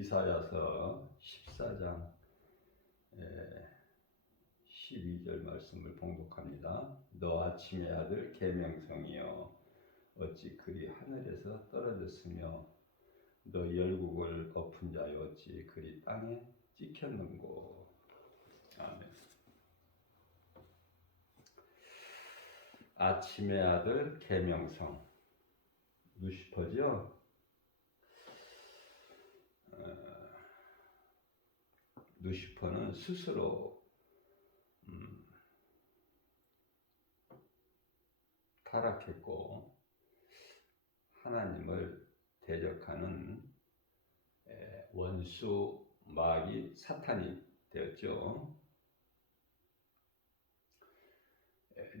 이사야서 14장 12절 말씀을 봉독합니다. 너 아침의 아들 계명성이여 어찌 그리 하늘에서 떨어졌으며 너 열국을 엎은 자여 어찌 그리 땅에 찍혔는고. 아멘. 아침의 아들 계명성, 루시퍼죠. 루시퍼는 스스로 타락했고 하나님을 대적하는 원수 마귀 사탄이 되었죠.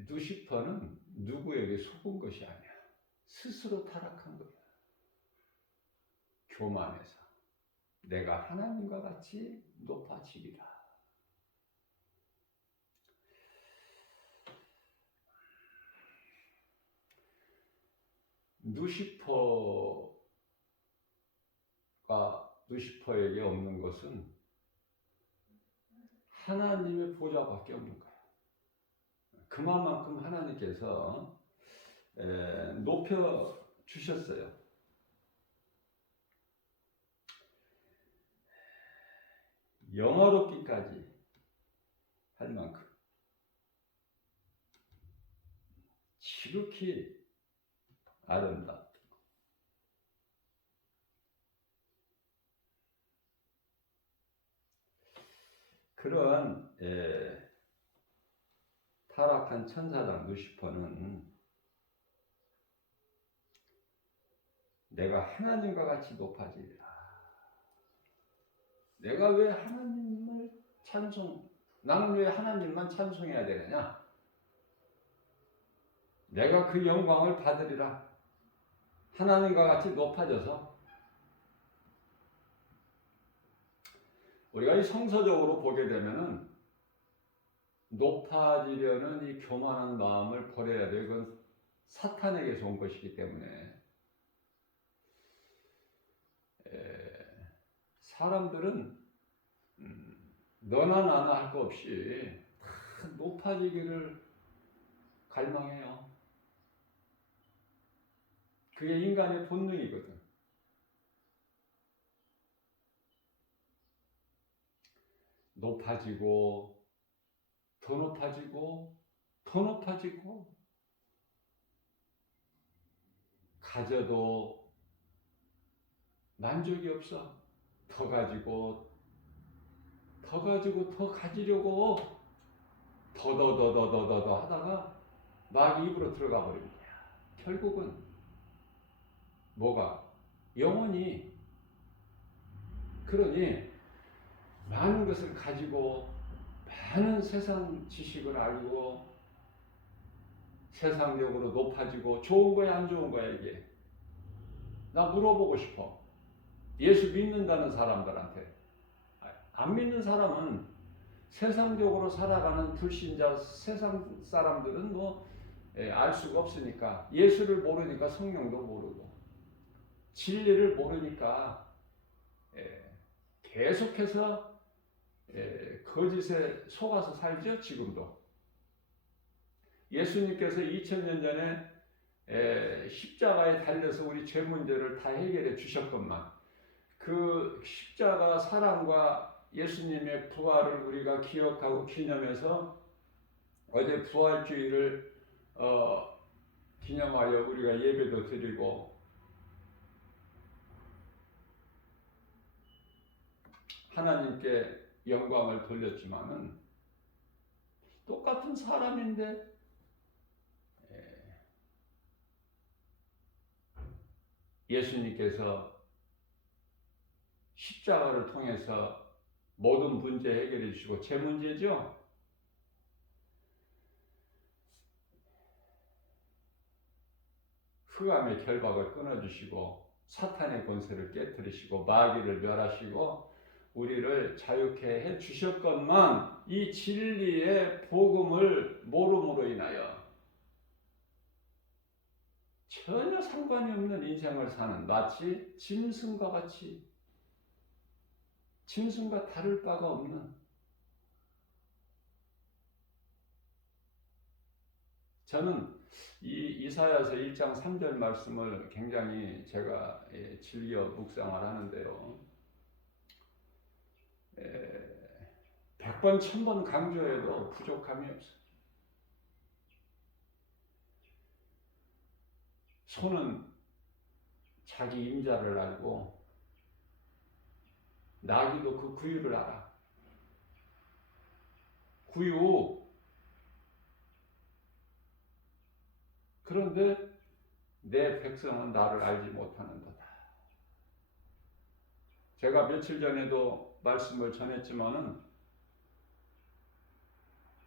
루시퍼는 누구에게 속은 것이 아니야. 스스로 타락한 거야. 교만해서 내가 하나님과 같이 높아지리라. 루시퍼에게 없는 것은 하나님의 보좌밖에 없는 거야. 그만큼 하나님께서 높여 주셨어요. 영화롭기까지 할 만큼 지극히 아름답고 그러한 타락한 천사장 루시퍼는 내가 하나님과 같이 높아지리라. 내가 왜 하나님을 나는 왜 하나님만 찬송해야 되느냐? 내가 그 영광을 받으리라. 하나님과 같이 높아져서 우리가 이 성서적으로 보게 되면은 높아지려는 이 교만한 마음을 버려야 돼요. 이건 사탄에게서 온 것이기 때문에 사람들은 너나 나나 할 거 없이 다 높아지기를 갈망해요. 그게 인간의 본능이거든. 높아지고 더 높아지고 더 높아지고 가져도 만족이 없어. 더 가지고 더 가지려고 더 하다가 막 입으로 들어가 버리는 거야. 결국은 뭐가? 영원히. 그러니 많은 것을 가지고 많은 세상 지식을 알고 세상적으로 높아지고 좋은 거야 안 좋은 거야 이게? 나 물어보고 싶어. 예수 믿는다는 사람들한테. 안 믿는 사람은 세상적으로 살아가는 불신자 세상 사람들은 알 수가 없으니까 예수를 모르니까 성령도 모르고 진리를 모르니까 계속해서 거짓에 속아서 살죠. 지금도 예수님께서 2000년 전에 십자가에 달려서 우리 죄 문제를 다 해결해 주셨건만 그 십자가 사랑과 예수님의 부활을 우리가 기억하고 기념해서 어제 부활주의를 기념하여 우리가 예배도 드리고 하나님께 영광을 돌렸지만은 똑같은 사람인데 예수님께서 십자가를 통해서 모든 문제 해결해 주시고 제 문제죠. 흑암의 결박을 끊어주시고 사탄의 권세를 깨뜨리시고 마귀를 멸하시고 우리를 자유케 해 주셨건만 이 진리의 복음을 모름으로 인하여 전혀 상관이 없는 인생을 사는 마치 짐승과 같이 짐승과 다를 바가 없는, 저는 이 이사야서 1장 3절 말씀을 굉장히 제가 즐겨 묵상을 하는데요. 100번, 1000번 강조해도 부족함이 없어요. 소는 자기 임자를 알고 나귀도 그 구유를 알아. 구유. 그런데 내 백성은 나를 알지 못하는도다. 제가 며칠 전에도 말씀을 전했지만은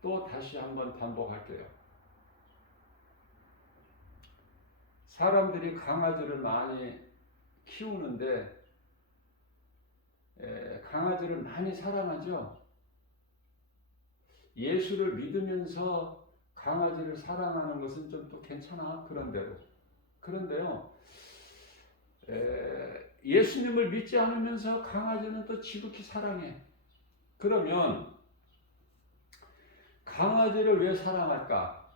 또 다시 한번 반복할게요. 사람들이 강아지를 많이 키우는데 강아지를 많이 사랑하죠. 예수를 믿으면서 강아지를 사랑하는 것은 좀 또 괜찮아. 그런데요, 예수님을 믿지 않으면서 강아지는 또 지극히 사랑해. 그러면 강아지를 왜 사랑할까?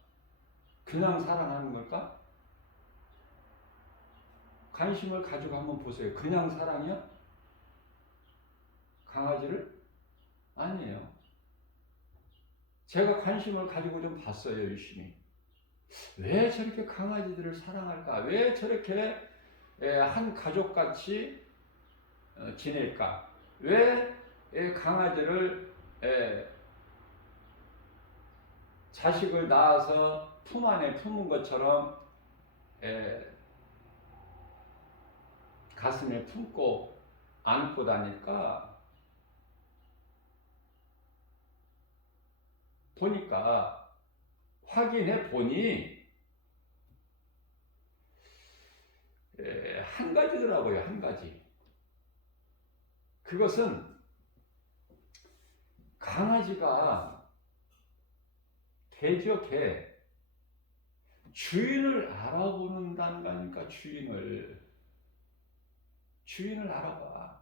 그냥 사랑하는 걸까? 관심을 가지고 한번 보세요. 그냥 사랑이야? 강아지를? 아니에요. 제가 관심을 가지고 좀 봤어요, 유심히. 왜 저렇게 강아지들을 사랑할까? 왜 저렇게 한 가족같이 지낼까? 왜 강아지를 자식을 낳아서 품 안에 품은 것처럼 가슴에 품고 안고 다닐까? 보니까 확인해 보니 한 가지더라고요. 한 가지. 그것은 강아지가 대적해 주인을 알아보는다는 거 아닙니까? 주인을 알아봐.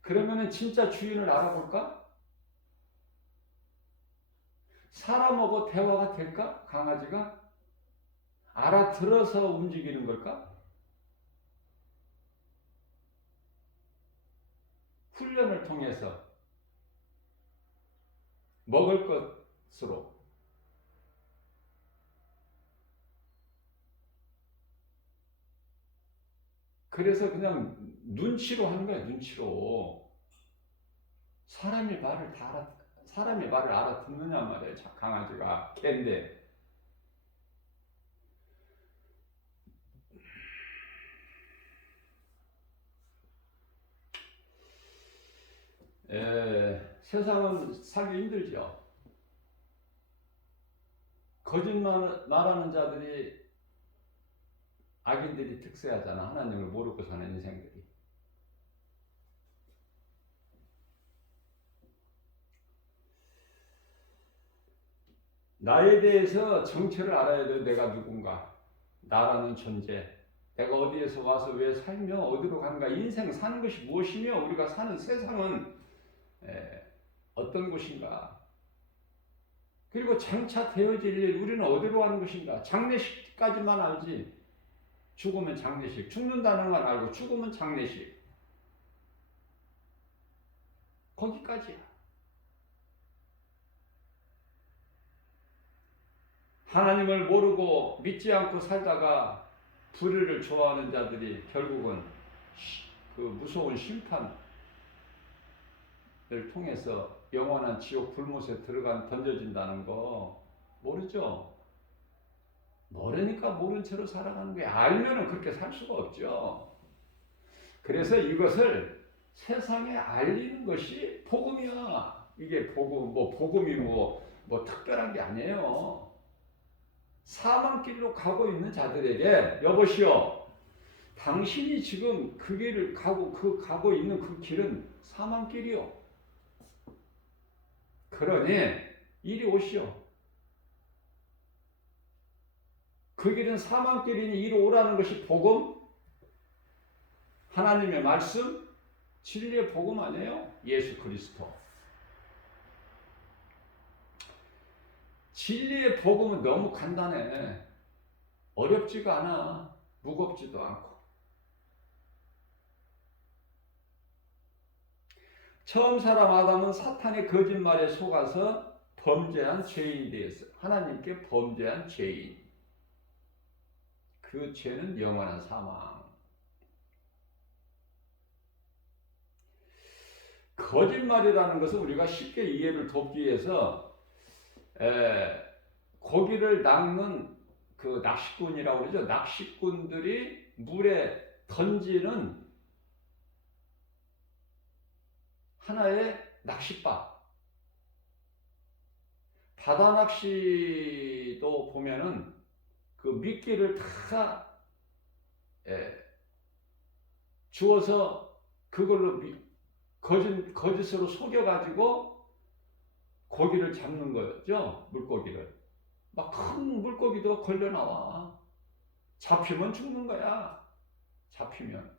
그러면은 진짜 주인을 알아볼까? 사람하고 대화가 될까? 강아지가? 알아들어서 움직이는 걸까? 훈련을 통해서 먹을 것으로. 그래서 그냥 눈치로 하는 거야. 눈치로. 사람의 말을 알아듣느냐 말이에요. 강아지가. 개인데. 세상은 살기 힘들죠. 거짓말 말하는 자들이, 악인들이 특세하잖아. 하나님을 모르고 사는 인생들이. 나에 대해서 정체를 알아야 돼. 내가 누군가, 나라는 존재, 내가 어디에서 와서 왜 살며 어디로 가는가, 인생 사는 것이 무엇이며 우리가 사는 세상은 어떤 곳인가, 그리고 장차 되어질 일, 우리는 어디로 가는 것인가. 장례식까지만 알지. 죽으면 장례식, 죽는다는 건 알고 죽으면 장례식, 거기까지야. 하나님을 모르고 믿지 않고 살다가 불의를 좋아하는 자들이 결국은 그 무서운 심판을 통해서 영원한 지옥 불못에 던져진다는 거 모르죠? 모르니까 모른 채로 살아가는 거야. 알면은 그렇게 살 수가 없죠. 그래서 이것을 세상에 알리는 것이 복음이야. 이게 복음이 특별한 게 아니에요. 사망길로 가고 있는 자들에게, 여보시오, 당신이 지금 그 길을 가고 있는 그 길은 사망길이요. 그러니 이리 오시오. 그 길은 사망길이니 이로 오라는 것이 복음, 하나님의 말씀, 진리의 복음 아니에요? 예수 그리스도. 진리의 복음은 너무 간단해. 어렵지가 않아. 무겁지도 않고. 처음 사람 아담은 사탄의 거짓말에 속아서 범죄한 죄인이 되었어요. 하나님께 범죄한 죄인. 그 죄는 영원한 사망. 거짓말이라는 것은 우리가 쉽게 이해를 돕기 위해서 고기를 낚는 그 낚시꾼이라고 그러죠. 낚시꾼들이 물에 던지는 하나의 낚싯바. 바다 낚시도 보면은 그 미끼를 다 주어서 그걸로 거짓으로 속여가지고 고기를 잡는 거죠. 물고기를. 막 큰 물고기도 걸려 나와. 잡히면 죽는 거야. 잡히면.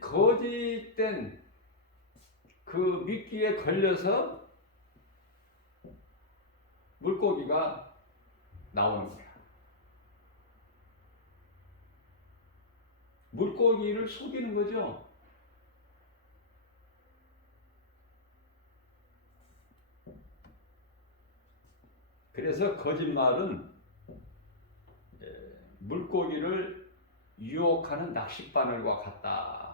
거짓된 그 미끼에 걸려서 물고기가 나오는 거야. 물고기를 속이는 거죠. 그래서 거짓말은 물고기를 유혹하는 낚싯바늘과 같다.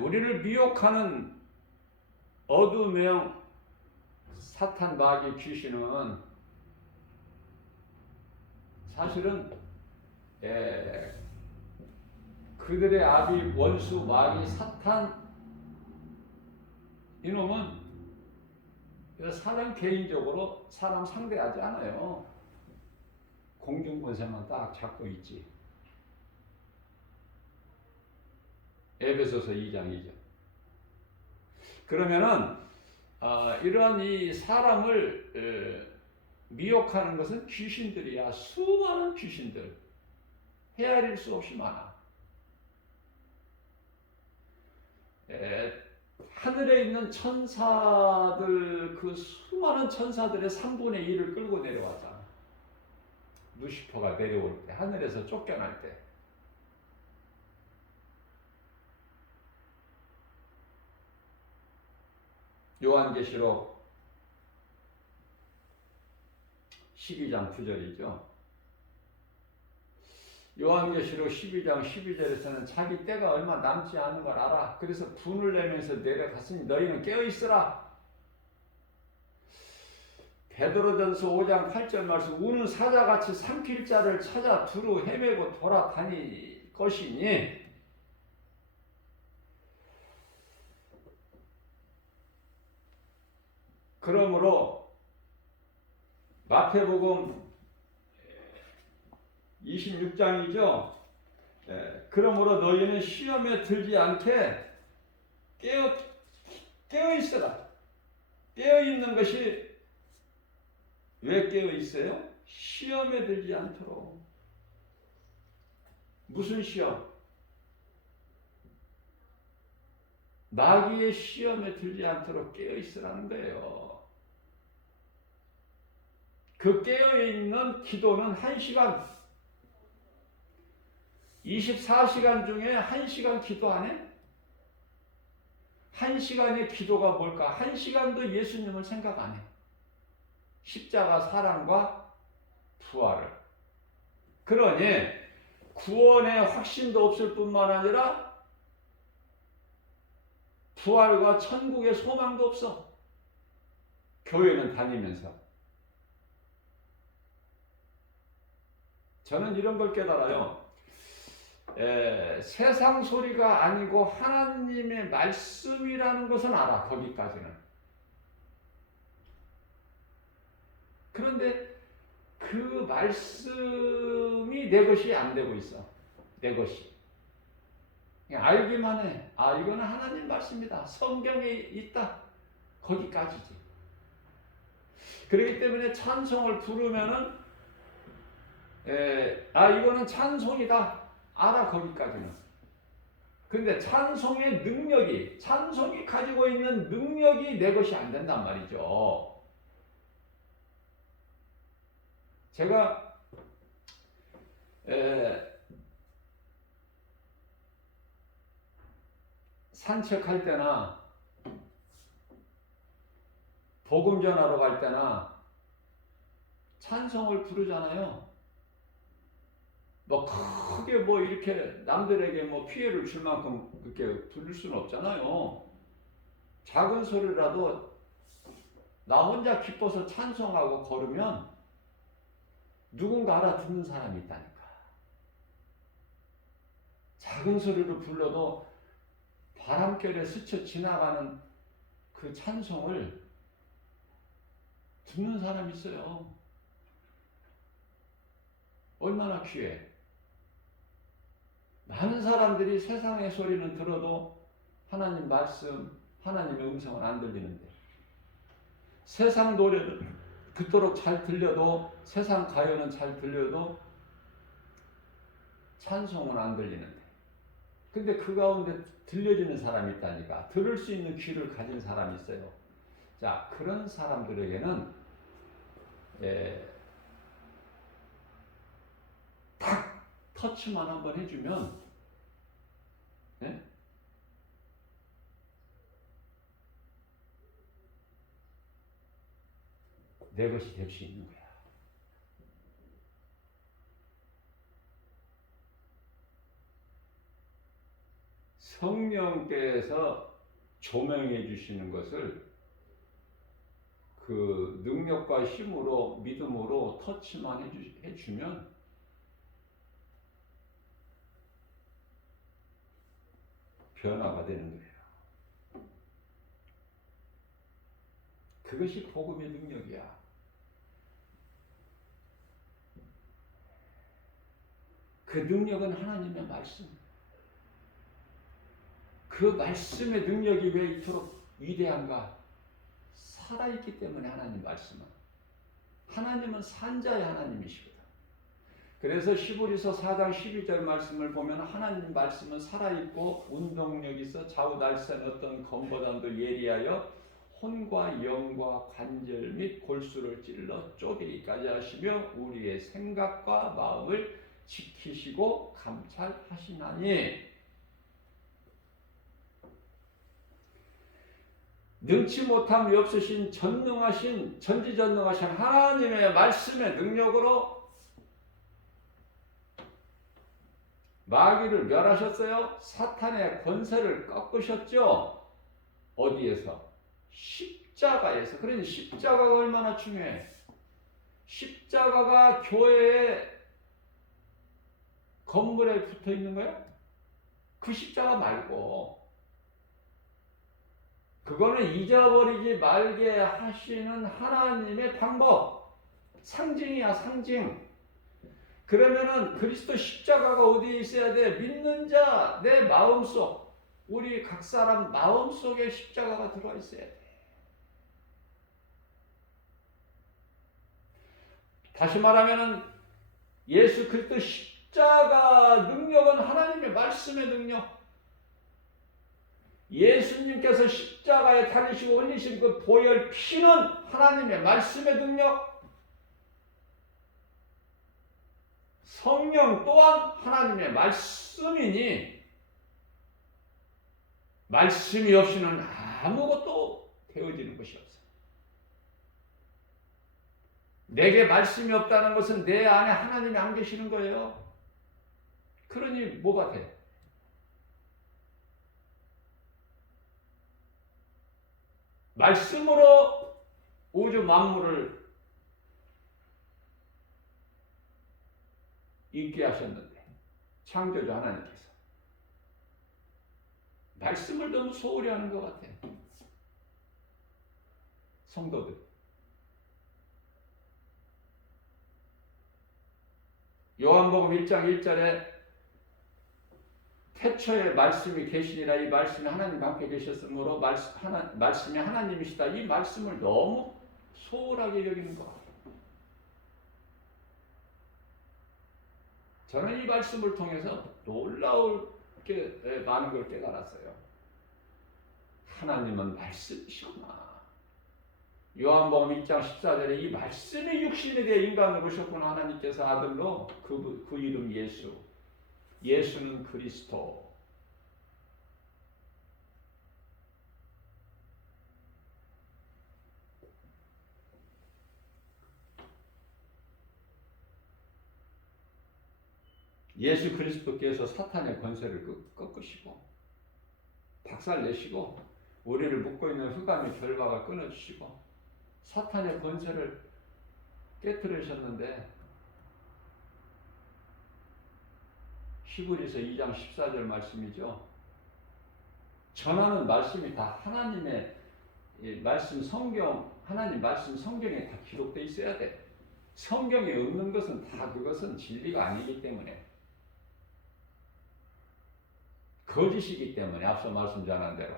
우리를 미혹하는 어둠의 영 사탄 마귀 귀신은 사실은 그들의 아비 원수 마귀 사탄 이놈은 사람 개인적으로 사람 상대하지 않아요. 공중권세만 딱 잡고 있지. 에베소서 2장이죠. 그러면은 이러한 이 사람을 미혹하는 것은 귀신들이야. 수많은 귀신들. 헤아릴 수 없이 많아. 하늘에 있는 천사들, 그 수많은 천사들의 3분의 1을 끌고 내려왔잖아. 루시퍼가 내려올 때, 하늘에서 쫓겨날 때. 요한계시록 12장 9절이죠. 요한계시록 12장 12절에서는 자기 때가 얼마 남지 않은 걸 알아. 그래서 분을 내면서 내려갔으니 너희는 깨어있으라. 베드로전서 5장 8절 말씀, 우는 사자같이 삼킬 자를 찾아 두루 헤매고 돌아다닐 것이니 그러므로 마태복음 26장이죠. 그러므로 너희는 시험에 들지 않게 깨어 있어라. 깨어 있는 것이 왜 깨어 있어요? 시험에 들지 않도록. 무슨 시험? 마귀의 시험에 들지 않도록 깨어 있으라는 거예요. 그 깨어 있는 기도는 1시간, 24시간 중에 1시간 기도 안 해? 1시간의 기도가 뭘까? 1시간도 예수님을 생각 안 해. 십자가 사랑과 부활을. 그러니 구원의 확신도 없을 뿐만 아니라 부활과 천국의 소망도 없어. 교회는 다니면서. 저는 이런 걸 깨달아요. 세상 소리가 아니고 하나님의 말씀이라는 것은 알아. 거기까지는. 그런데 그 말씀이 내 것이 안 되고 있어. 내 것이. 그냥 알기만 해. 아, 이거는 하나님 말씀이다. 성경에 있다. 거기까지지. 그렇기 때문에 찬송을 부르면은 이거는 찬송이다. 알아. 거기까지는. 근데 찬송의 능력이, 찬송이 가지고 있는 능력이 내 것이 안 된단 말이죠. 제가 산책할 때나 복음 전하러 갈 때나 찬송을 부르잖아요. 뭐 크게 뭐 이렇게 남들에게 뭐 피해를 줄 만큼 그렇게 부를 수는 없잖아요. 작은 소리라도 나 혼자 기뻐서 찬송하고 걸으면 누군가 알아듣는 사람이 있다니까. 작은 소리로 불러도 바람결에 스쳐 지나가는 그 찬송을 듣는 사람이 있어요. 얼마나 귀해. 많은 사람들이 세상의 소리는 들어도 하나님 말씀, 하나님의 음성은 안 들리는데, 세상 노래는 그토록 잘 들려도, 세상 가요는 잘 들려도 찬송은 안 들리는데, 근데 그 가운데 들려지는 사람이 있다니까. 들을 수 있는 귀를 가진 사람이 있어요. 자, 그런 사람들에게는 딱 터치만 한번 해주면 내 것이 될 수 있는 거야. 성령께서 조명해 주시는 것을 그 능력과 힘으로, 믿음으로 터치만 해주면 변화가 되는 거예요. 그것이 복음의 능력이야. 그 능력은 하나님의 말씀. 그 말씀의 능력이 왜 이토록 위대한가? 살아있기 때문에 하나님 말씀은. 하나님은 산자의 하나님이시거든. 그래서 시브리서 4장 12절 말씀을 보면 하나님 말씀은 살아있고 운동력이 있어 좌우날선 어떤 검보다도 예리하여 혼과 영과 관절 및 골수를 찔러 쪼개기까지 하시며 우리의 생각과 마음을 지키시고 감찰하시나니. 능치 못함이 없으신 전능하신 전지전능하신 하나님의 말씀의 능력으로 마귀를 멸하셨어요. 사탄의 권세를 꺾으셨죠. 어디에서? 십자가에서. 그러니 십자가가 얼마나 중요해. 십자가가 교회의 건물에 붙어 있는 거야? 그 십자가 말고, 그거는 잊어버리지 말게 하시는 하나님의 방법, 상징이야, 상징. 그러면은 그리스도 십자가가 어디에 있어야 돼? 믿는 자, 내 마음속, 우리 각 사람 마음속에 십자가가 들어와 있어야 돼. 다시 말하면은 예수 그리스도 십자가 능력은 하나님의 말씀의 능력. 예수님께서 십자가에 달리시고 흘리신 그 보혈 피는 하나님의 말씀의 능력. 성령 또한 하나님의 말씀이니 말씀이 없이는 아무것도 되어지는 것이 없어요. 내게 말씀이 없다는 것은 내 안에 하나님이 안 계시는 거예요. 그러니 뭐가 돼? 말씀으로 우주 만물을 있게 하셨는데, 창조주 하나님께서. 말씀을 너무 소홀히 하는 것 같아. 성도들. 요한복음 1장 1절에 태초에 말씀이 계시니라. 이 말씀이 하나님과 함께 계셨으므로 말씀이 하나님이시다. 이 말씀을 너무 소홀하게 여기는 것 같아요. 저는 이 말씀을 통해서 놀라울게 많은 걸 깨달았어요. 하나님은 말씀이시구나. 요한복음 1장 14절에 이 말씀이 육신이 되어 인간으로 오셨구나. 하나님께서 아들로 그 이름 예수. 예수는 그리스도. 예수 그리스도께서 사탄의 권세를 꺾으시고 박살내시고 우리를 묶고 있는 흑암의 결박을 끊어주시고 사탄의 권세를 깨뜨리셨는데 히브리서 2장 14절 말씀이죠. 전하는 말씀이 다 하나님의 말씀 성경, 하나님 말씀 성경에 다 기록되어 있어야 돼. 성경에 없는 것은 다 그것은 진리가 아니기 때문에 거짓이기 때문에 앞서 말씀 전한 대로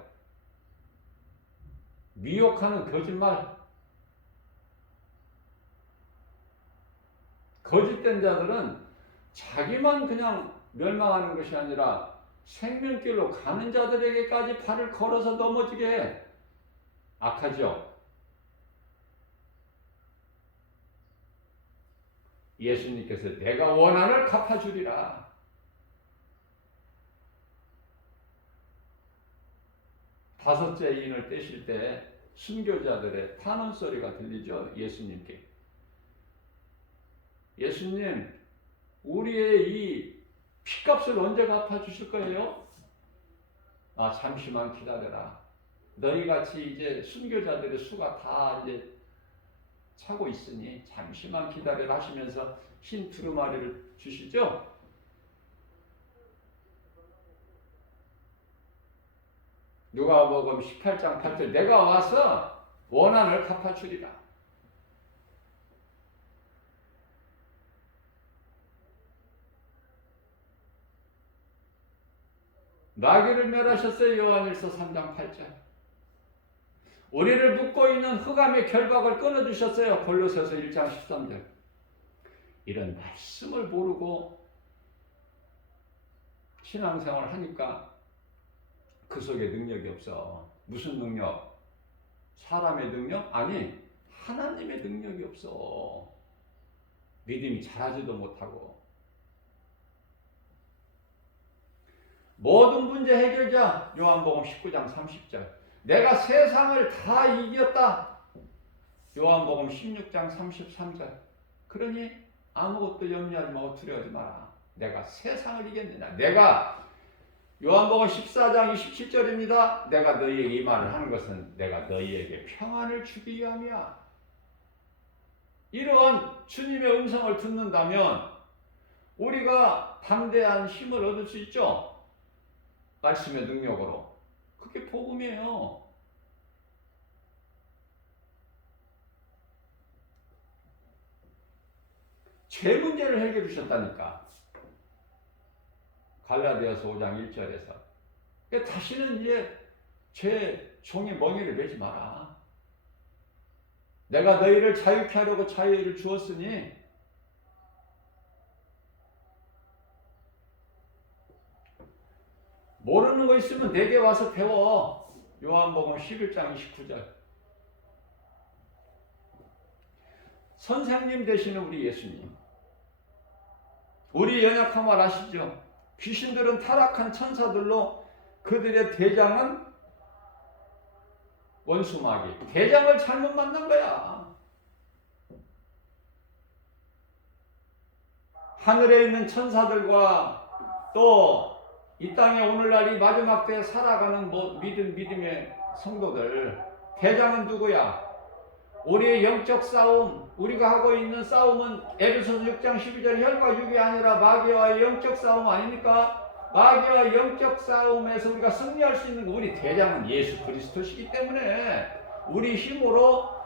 미혹하는 거짓말, 거짓된 자들은 자기만 그냥 멸망하는 것이 아니라 생명길로 가는 자들에게까지 발을 걸어서 넘어지게 해. 악하죠. 예수님께서 내가 원한을 갚아주리라. 다섯째 인을 떼실 때 순교자들의 탄원 소리가 들리죠. 예수님께. 예수님, 우리의 이 핏값을 언제 갚아주실 거예요? 아, 잠시만 기다려라. 너희같이 이제 순교자들의 수가 다 이제 차고 있으니 잠시만 기다려라 하시면서 흰 두루마리를 주시죠. 누가복음 18장 8절 내가 와서 원한을 갚아주리라. 나귀를 멸하셨어요. 요한일서 3장 8절. 우리를 묶고 있는 흑암의 결박을 끊어주셨어요. 골로새서 1장 13절. 이런 말씀을 모르고 신앙생활을 하니까 그 속에 능력이 없어. 무슨 능력? 사람의 능력? 아니, 하나님의 능력이 없어. 믿음이 자라지도 못하고. 모든 문제 해결자 요한복음 19장 30절. 내가 세상을 다 이겼다. 요한복음 16장 33절. 그러니 아무것도 염려하지 말고 두려워하지 마라. 내가 세상을 이겼느냐. 내가 요한복음 14장 27절입니다. 내가 너희에게 이 말을 하는 것은 내가 너희에게 평안을 주기 위함이야. 이런 주님의 음성을 듣는다면 우리가 담대한 힘을 얻을 수 있죠. 말씀의 능력으로. 그게 복음이에요. 죄 문제를 해결해 주셨다니까. 갈라디아서 5장 1절에서. 그러니까 다시는 이제 죄 종의 멍에를 매지 마라. 내가 너희를 자유케 하려고 자유를 주었으니 모르는 거 있으면 내게 와서 배워. 요한복음 11장 29절. 선생님 되시는 우리 예수님. 우리 연약함을 아시죠? 귀신들은 타락한 천사들로 그들의 대장은 원수마귀. 대장을 잘못 만난 거야. 하늘에 있는 천사들과 또 이 땅에 오늘날 이 마지막 때에 살아가는 믿음의 성도들. 대장은 누구야? 우리의 영적 싸움, 우리가 하고 있는 싸움은 에베소서 6장 12절 혈과 육이 아니라 마귀와의 영적 싸움 아닙니까? 마귀와 영적 싸움에서 우리가 승리할 수 있는 우리 대장은 예수 그리스도시기 때문에 우리 힘으로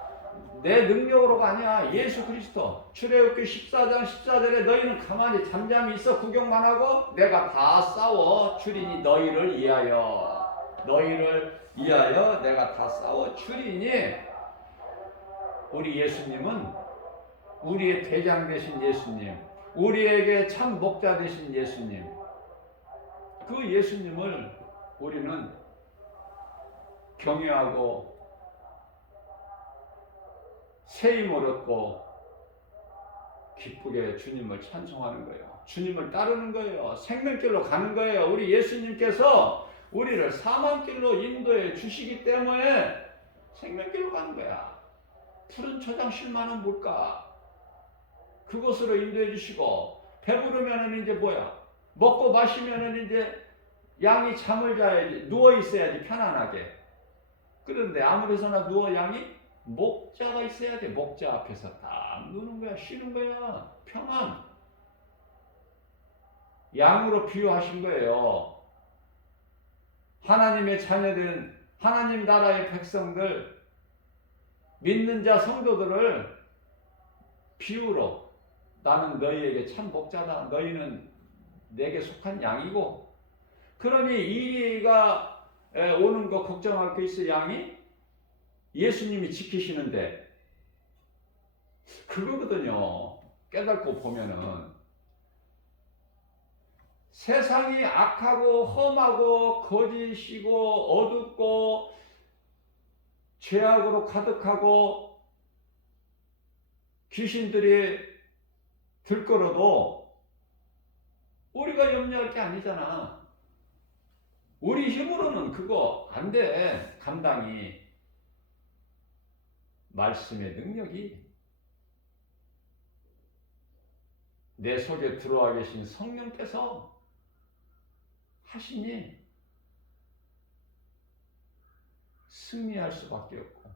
내 능력으로가 아니야. 예수 그리스도. 출애굽기 14장 14절에 너희는 가만히 잠잠히 있어 구경만 하고 내가 다 싸워 주리니 너희를 위하여 내가 다 싸워 주리니. 우리 예수님은 우리의 대장 되신 예수님, 우리에게 참 목자 되신 예수님, 그 예수님을 우리는 경외하고 새 힘 얻고 기쁘게 주님을 찬송하는 거예요. 주님을 따르는 거예요. 생명길로 가는 거예요. 우리 예수님께서 우리를 사망길로 인도해 주시기 때문에 생명길로 가는 거야. 푸른 초장 쉴만한 물가 그곳으로 인도해 주시고, 배부르면은 이제 뭐야? 먹고 마시면은 이제 양이 잠을 자야지, 누워 있어야지 편안하게. 그런데 아무데서나 누워 양이 목자가 있어야 돼. 목자 앞에서 딱 누는 거야. 쉬는 거야. 평안. 양으로 비유하신 거예요. 하나님의 자녀된 하나님 나라의 백성들, 믿는 자 성도들을 비유로 나는 너희에게 참 목자다. 너희는 내게 속한 양이고. 그러니 이가 오는 거 걱정할 거 있어. 양이 예수님이 지키시는데 그거거든요. 깨닫고 보면은 세상이 악하고 험하고 거짓이고 어둡고 죄악으로 가득하고 귀신들이 들끓어도 우리가 염려할 게 아니잖아. 우리 힘으로는 그거 안 돼. 감당이. 말씀의 능력이 내 속에 들어와 계신 성령께서 하시니 승리할 수밖에 없고,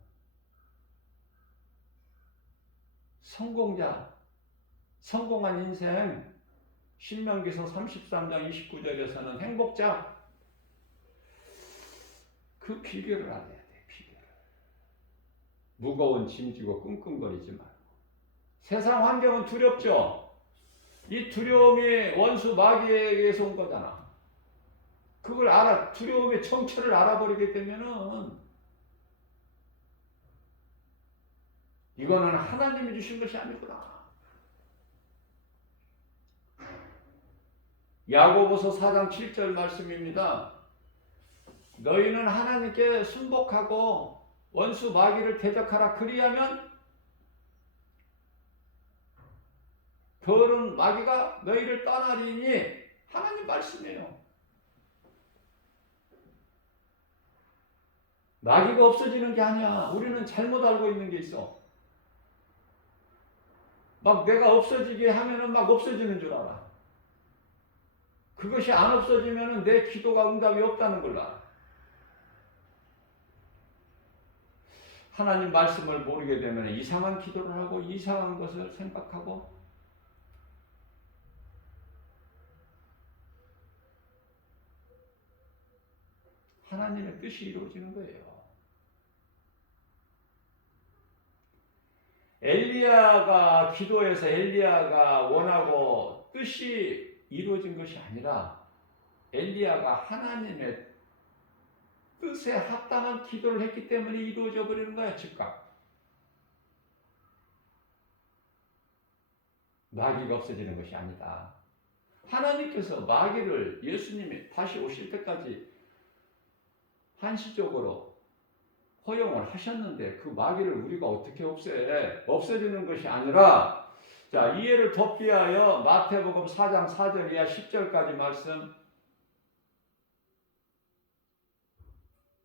성공한 인생, 신명기서 33장 29절에서는 행복자, 그 비결을 알아야 돼. 비결을. 무거운 짐 지고 끙끙거리지 말고. 세상 환경은 두렵죠. 이 두려움이 원수 마귀에게서 온 거잖아. 그걸 알아, 두려움의 정체를 알아버리게 되면은 이거는 하나님이 주신 것이 아니구나. 야고보서 4장 7절 말씀입니다. 너희는 하나님께 순복하고 원수 마귀를 대적하라. 그리하면 더러운 마귀가 너희를 떠나리니. 하나님 말씀이에요. 마귀가 없어지는 게 아니야. 우리는 잘못 알고 있는 게 있어. 막 내가 없어지게 하면은 막 없어지는 줄 알아. 그것이 안 없어지면은 내 기도가 응답이 없다는 걸 알아. 하나님 말씀을 모르게 되면 이상한 기도를 하고 이상한 것을 생각하고 하나님의 뜻이 이루어지는 거예요. 엘리야가 기도해서 엘리야가 원하고 뜻이 이루어진 것이 아니라 엘리야가 하나님의 뜻에 합당한 기도를 했기 때문에 이루어져 버리는 거야. 즉각. 마귀가 없어지는 것이 아니다. 하나님께서 마귀를 예수님이 다시 오실 때까지 한시적으로 허용을 하셨는데 그 마귀를 우리가 어떻게 없애주는 것이 아니라, 자, 이해를 돕기 위하여 마태복음 4장 4절 이하 10절까지 말씀.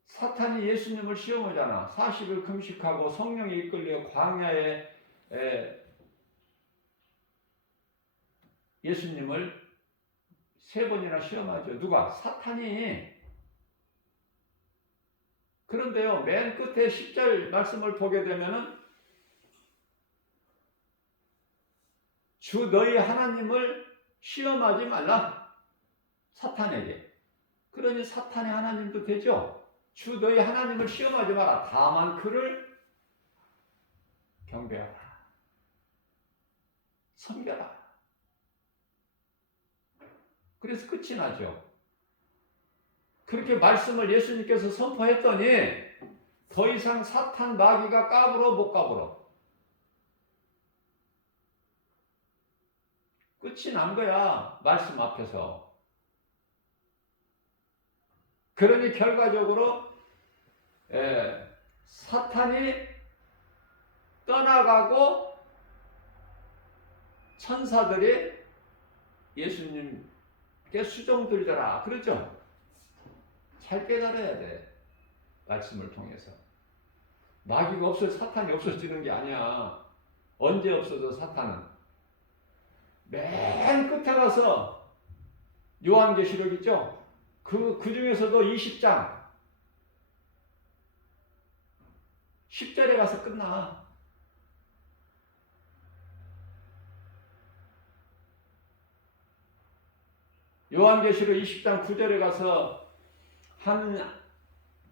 사탄이 예수님을 시험하잖아. 40일 금식하고 성령에 이끌려 광야에 예수님을 3번이나 시험하죠. 누가? 사탄이. 그런데요, 맨 끝에 10절 말씀을 보게 되면은 주 너희 하나님을 시험하지 말라. 사탄에게. 그러니 사탄의 하나님도 되죠. 주 너희 하나님을 시험하지 마라. 다만 그를 경배하라. 섬겨라. 그래서 끝이 나죠. 그렇게 말씀을 예수님께서 선포했더니 더 이상 사탄 마귀가 까불어 못 까불어. 끝이 난 거야. 말씀 앞에서. 그러니 결과적으로 사탄이 떠나가고 천사들이 예수님께 수종 들더라. 그러죠? 잘 깨달아야 돼. 말씀을 통해서. 마귀가 사탄이 없어지는 게 아니야. 언제 없어져, 사탄은? 맨 끝에 가서 요한계시록 있죠? 그 중에서도 20장 10절에 가서 끝나. 요한계시록 20장 9절에 가서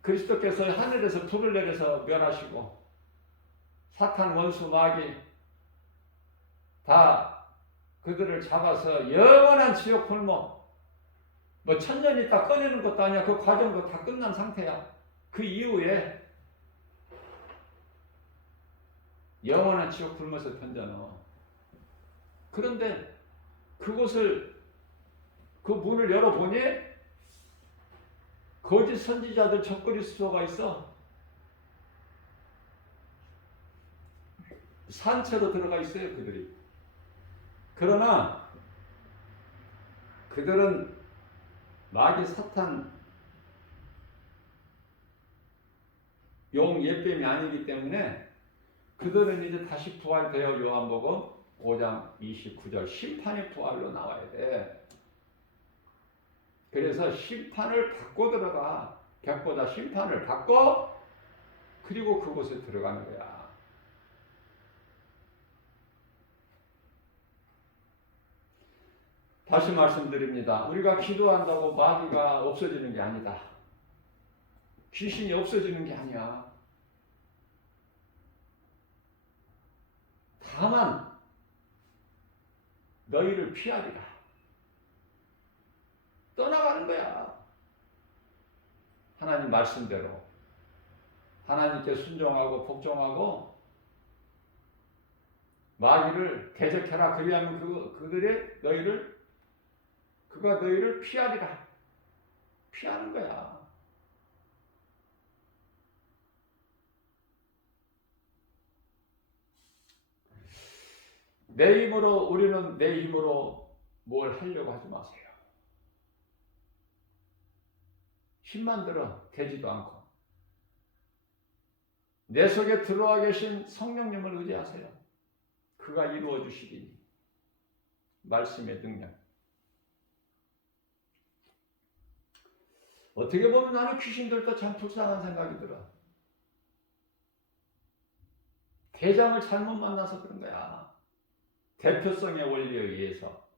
그리스도께서 하늘에서 불을 내려서 멸하시고 사탄 원수 마귀 다 그들을 잡아서 영원한 지옥 굴목 뭐 천년 있다 꺼내는 것도 아니야. 그 과정도 다 끝난 상태야. 그 이후에 영원한 지옥 굶어서 던져넣어. 그런데 그곳을 그 문을 열어보니 거짓 선지자들 적그리스도가 있어. 산채로 들어가 있어요, 그들이. 그러나 그들은 마귀 사탄 용 옛뱀이 아니기 때문에 그들은 이제 다시 부활되어 요한복음 5장 29절 심판의 부활로 나와야 돼. 그래서 심판을 받고 들어가. 벽보다 심판을 받고 그리고 그곳에 들어가는 거야. 다시 말씀드립니다. 우리가 기도한다고 마귀가 없어지는 게 아니다. 귀신이 없어지는 게 아니야. 다만 너희를 피하리라. 떠나가는 거야. 하나님 말씀대로 하나님께 순종하고 복종하고 마귀를 대적해라. 그리하면 그가 너희를 피하리라. 피하는 거야. 우리는 내 힘으로 뭘 하려고 하지 마세요. 힘만 들어 되지도 않고 내 속에 들어와 계신 성령님을 의지하세요. 그가 이루어 주시리니. 말씀의 능력. 어떻게 보면 나는 귀신들도 참 불쌍한 생각이 들어. 대장을 잘못 만나서 그런 거야. 대표성의 원리에 의해서.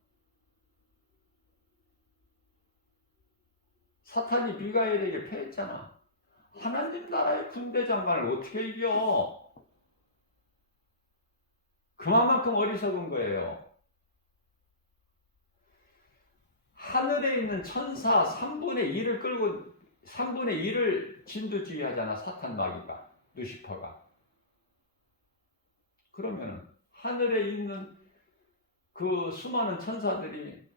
사탄이 미가엘에게 패했잖아. 하나님 나라의 군대 장관을 어떻게 이겨? 그만큼 어리석은 거예요. 하늘에 있는 천사 3분의 1을 끌고 3분의 1을 진두지휘하잖아. 사탄 마귀가, 루시퍼가. 그러면 하늘에 있는 그 수많은 천사들이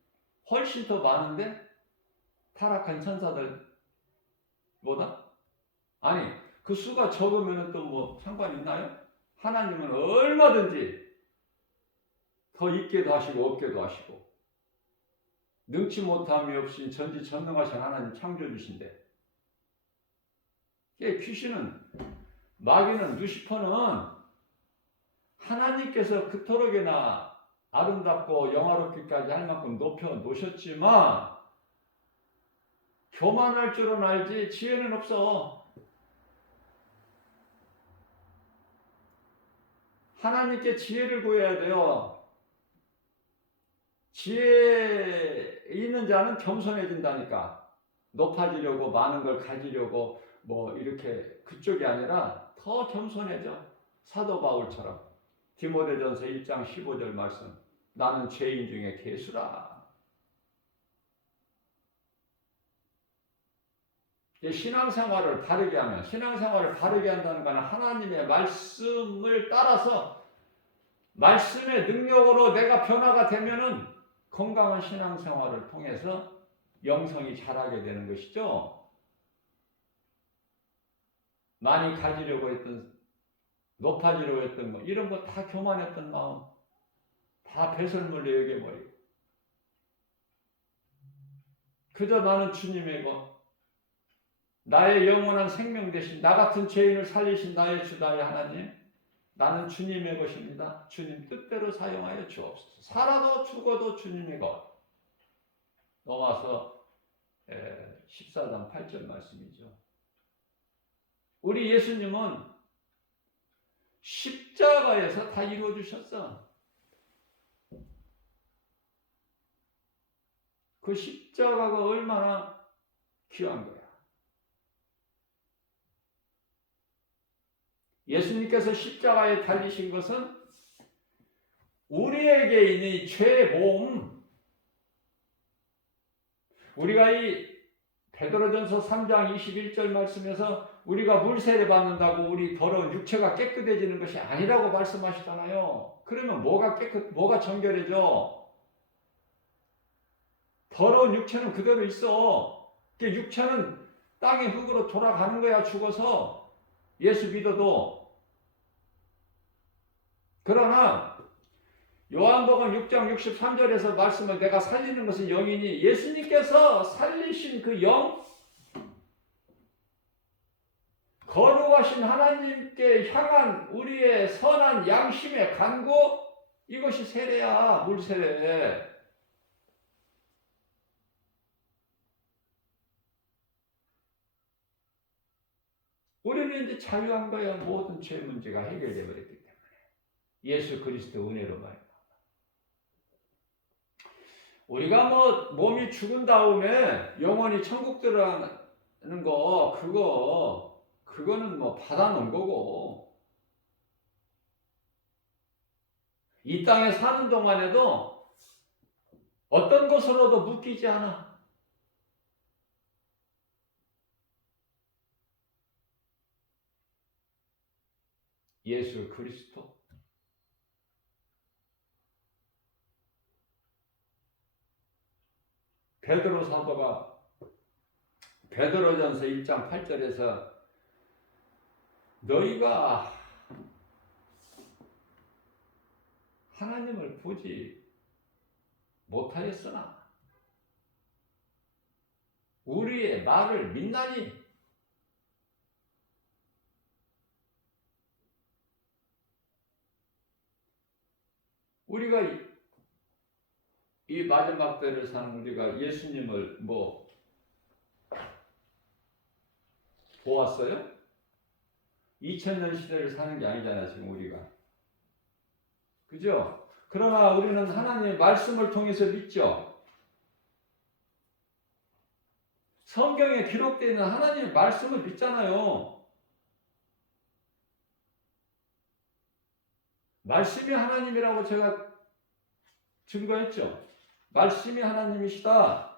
훨씬 더 많은데 타락한 천사들보다? 아니, 그 수가 적으면 또 뭐 상관 있나요? 하나님은 얼마든지 더 있게도 하시고 없게도 하시고 능치 못함이 없이 전지전능하신 하나님 창조주신데, 귀신은, 마귀는, 루시퍼는 하나님께서 그토록이나 아름답고 영화롭기까지 할 만큼 높여 놓으셨지만 교만할 줄은 알지 지혜는 없어. 하나님께 지혜를 구해야 돼요. 지혜 있는 자는 겸손해진다니까. 높아지려고 많은 걸 가지려고 뭐 이렇게 그쪽이 아니라 더 겸손해져. 사도 바울처럼. 디모데전서 1장 15절 말씀. 나는 죄인 중에 괴수라. 신앙생활을 바르게 하면, 신앙생활을 바르게 한다는 것은 하나님의 말씀을 따라서 말씀의 능력으로 내가 변화가 되면은 건강한 신앙생활을 통해서 영성이 자라게 되는 것이죠. 많이 가지려고 했던, 높아지려고 했던 거, 이런 거 다 교만했던 마음, 다 배설물로 여겨버리고, 그저 나는 주님의 것, 나의 영원한 생명 되신, 나 같은 죄인을 살리신 나의 주, 나의 하나님, 나는 주님의 것입니다. 주님 뜻대로 사용하여 주옵소서. 살아도 죽어도 주님의 것. 넘어와서 14장 8절 말씀이죠. 우리 예수님은 십자가에서 다 이루어주셨어. 그 십자가가 얼마나 귀한 거야. 예수님께서 십자가에 달리신 것은 우리에게 있는 이 죄의 모험, 우리가 이 베드로전서 3장 21절 말씀에서 우리가 물세례 받는다고 우리 더러운 육체가 깨끗해지는 것이 아니라고 말씀하시잖아요. 그러면 뭐가 정결해져? 더러운 육체는 그대로 있어. 육체는 땅의 흙으로 돌아가는 거야, 죽어서. 예수 믿어도. 그러나 요한복음 6장 63절에서 말씀을 내가 살리는 것은 영이니 예수님께서 살리신 그 영, 거룩하신 하나님께 향한 우리의 선한 양심의 간구, 이것이 세례야, 물세례. 우리는 이제 자유한 거야. 모든 죄 문제가 해결되어 버렸기 때문에. 예수 그리스도 은혜로 말이야. 우리가 뭐 몸이 죽은 다음에 영원히 천국 들어가는 거, 그거는 뭐 받아놓은 거고, 이 땅에 사는 동안에도 어떤 것으로도 묶이지 않아. 예수 그리스도. 베드로 사도가 베드로전서 1장 8절에서 너희가 하나님을 보지 못하였으나 우리의 말을 믿나니 우리가 이 마지막 때를 사는 우리가 예수님을 뭐 보았어요? 2000년 시대를 사는 게 아니잖아 지금 우리가. 그죠? 그러나 우리는 하나님의 말씀을 통해서 믿죠. 성경에 기록되어 있는 하나님의 말씀을 믿잖아요. 말씀이 하나님이라고 제가 증거했죠. 말씀이 하나님이시다.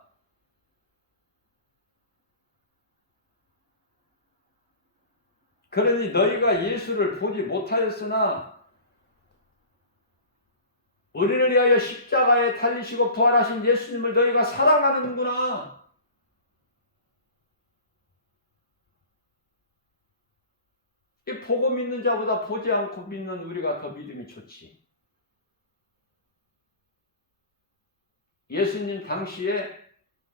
그러니 너희가 예수를 보지 못하였으나 우리를 위하여 십자가에 달리시고 부활하신 예수님을 너희가 사랑하는구나. 이 보고 믿는 자보다 보지 않고 믿는 우리가 더 믿음이 좋지. 예수님 당시에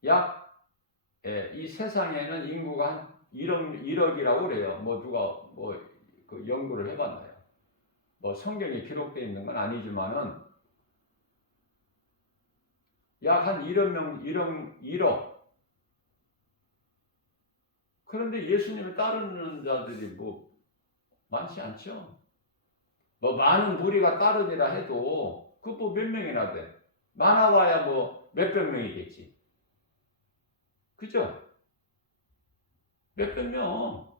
약 이 세상에는 인구가 한 1억이라고 그래요. 뭐 누가 그 연구를 해봤나요? 뭐 성경에 기록되어 있는 건 아니지만은 약 한 1억 명, 1억. 그런데 예수님을 따르는 자들이 뭐 많지 않죠. 뭐 많은 무리가 따르니라 해도 그 뭐 몇 명이나 돼. 많아봐야 뭐 몇백 명이겠지. 그죠? 몇백 명.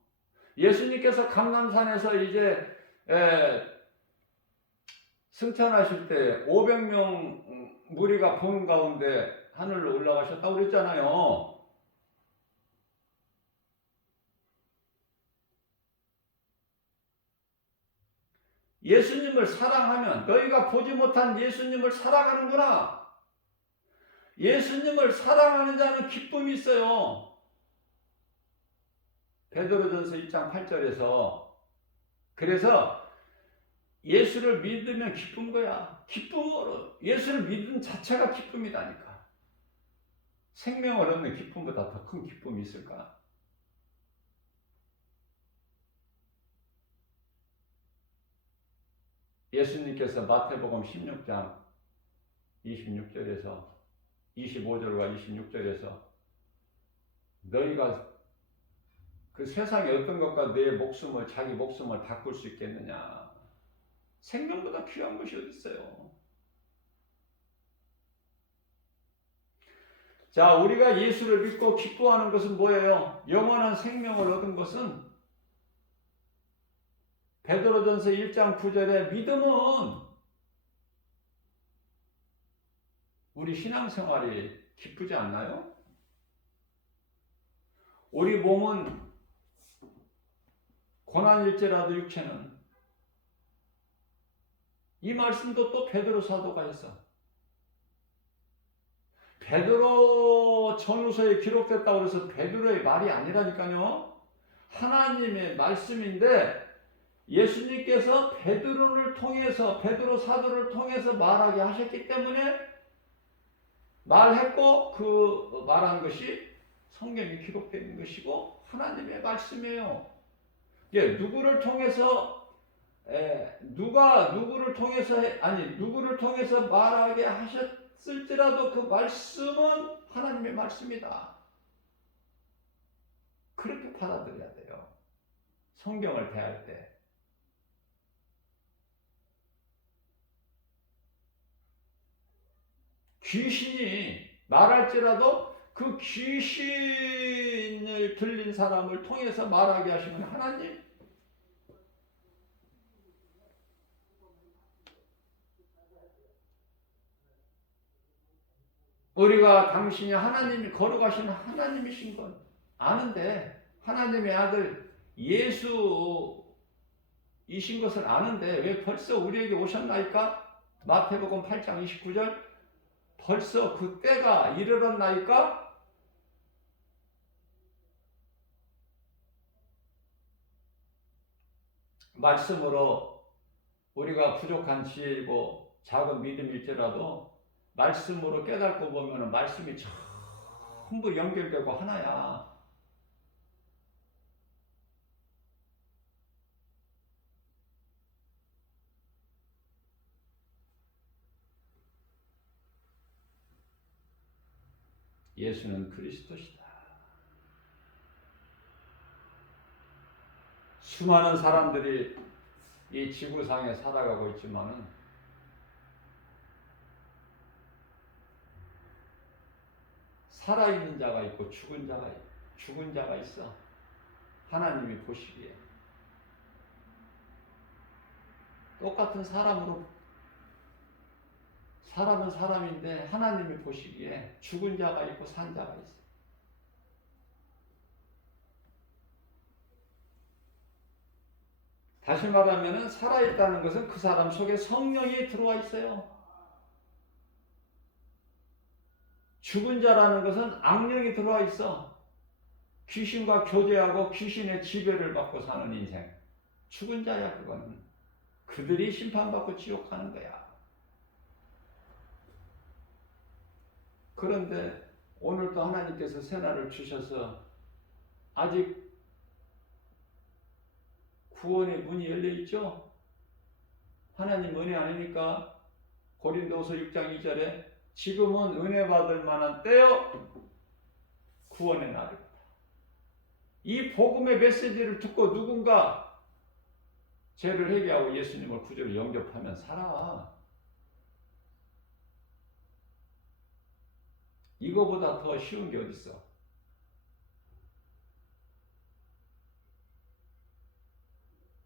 예수님께서 감람산에서 이제 승천하실 때 500명 무리가 보는 가운데 하늘로 올라가셨다고 그랬잖아요. 예수님을 사랑하면 너희가 보지 못한 예수님을 살아가는구나. 예수님을 사랑하는 자는 기쁨이 있어요. 베드로전서 1장 8절에서 그래서 예수를 믿으면 기쁜 거야. 기쁨으로 예수를 믿는 자체가 기쁨이라니까. 생명을 얻는 기쁨보다 더 큰 기쁨이 있을까? 예수님께서 마태복음 16장 26절에서 25절과 26절에서 너희가 그 세상에 어떤 것과 내 목숨을 자기 목숨을 바꿀 수 있겠느냐. 생명보다 귀한 것이 어디 있어요. 자, 우리가 예수를 믿고 기뻐하는 것은 뭐예요? 영원한 생명을 얻은 것은 베드로전서 1장 9절에 믿음은 우리 신앙생활이 기쁘지 않나요? 우리 몸은 고난일지라도 육체는 이 말씀도 또 베드로 사도가 했어. 베드로 전후서에 기록됐다고 해서 베드로의 말이 아니라니까요. 하나님의 말씀인데 예수님께서 베드로를 통해서 베드로 사도를 통해서 말하게 하셨기 때문에 말했고 그 말한 것이 성경에 기록되어 있는 것이고 하나님의 말씀이에요. 누구를 통해서 누가 누구를 통해서 말하게 하셨을지라도 그 말씀은 하나님의 말씀이다. 그렇게 받아들여야 돼요. 성경을 대할 때. 귀신이 말할지라도 그 귀신을 들린 사람을 통해서 말하게 하시는 하나님. 우리가 당신이 하나님이 거룩하신 하나님이신 건 아는데 하나님의 아들 예수이신 것을 아는데 왜 벌써 우리에게 오셨나이까? 마태복음 8장 29절 벌써 그 때가 이르렀나이까? 말씀으로 우리가 부족한 지혜이고 작은 믿음일지라도 말씀으로 깨닫고 보면 말씀이 전부 연결되고 하나야. 예수는 그리스도시다. 수많은 사람들이 이 지구상에 살아가고 있지만은 살아있는 자가 있고 죽은 자가 있어. 하나님이 보시기에 똑같은 사람은 사람인데 하나님이 보시기에 죽은 자가 있고 산 자가 있어. 다시 말하면 살아있다는 것은 그 사람 속에 성령이 들어와 있어요. 죽은 자라는 것은 악령이 들어와 있어. 귀신과 교제하고 귀신의 지배를 받고 사는 인생. 죽은 자야 그거는. 그들이 심판받고 지옥 가는 거야. 그런데 오늘도 하나님께서 새날을 주셔서 아직 구원의 문이 열려있죠? 하나님 은혜 아닙니까? 고린도후서 6장 2절에 지금은 은혜 받을 만한 때요 구원의 날이다. 이 복음의 메시지를 듣고 누군가 죄를 회개하고 예수님을 구주로 영접하면 살아. 이거보다 더 쉬운 게 어딨어?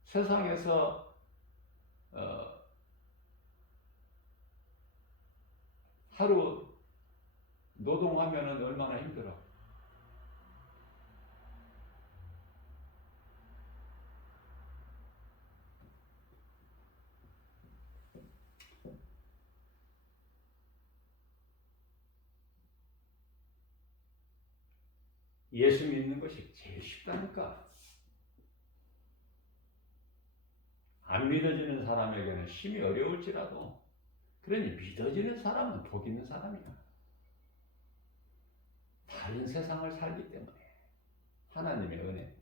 세상에서 하루 노동하면은 얼마나 힘들어. 예수 믿는 것이 제일 쉽다니까. 안 믿어지는 사람에게는 심히 어려울지라도, 그러니 믿어지는 사람은 복 있는 사람이야. 다른 세상을 살기 때문에. 하나님의 은혜.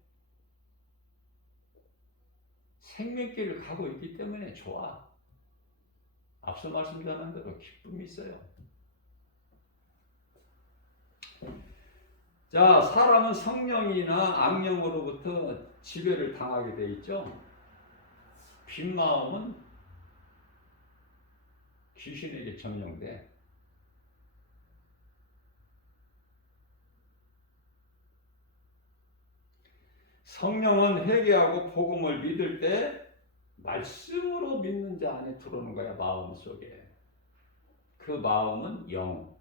생명길을 가고 있기 때문에 좋아. 앞서 말씀드린 대로 기쁨이 있어요. 자, 사람은 성령이나 악령으로부터 지배를 당하게 돼 있죠. 빈 마음은 귀신에게 점령돼. 성령은 회개하고 복음을 믿을 때 말씀으로 믿는 자 안에 들어오는 거야, 마음 속에. 그 마음은 영.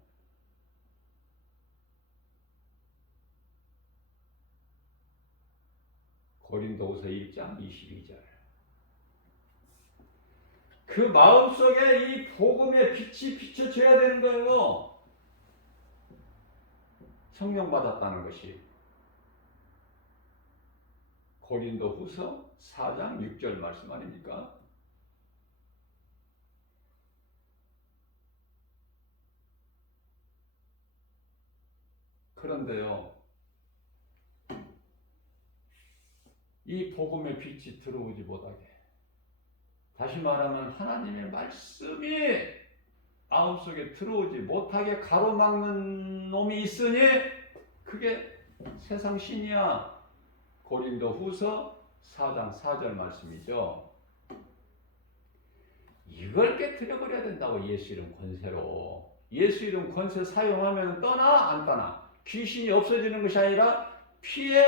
고린도후서 1장 22절. 그 마음 속에 이 복음의 빛이 비춰져야 되는 거예요. 성령 받았다는 것이. 고린도후서 4장 6절 말씀 아닙니까? 그런데요, 이 복음의 빛이 들어오지 못하게, 다시 말하면 하나님의 말씀이 마음속에 들어오지 못하게 가로막는 놈이 있으니 그게 세상 신이야. 고린도후서 4장 4절 말씀이죠. 이걸 깨트려버려야 된다고. 예수 이름 권세로. 예수 이름 권세 사용하면 떠나 안 떠나? 귀신이 없어지는 것이 아니라 피해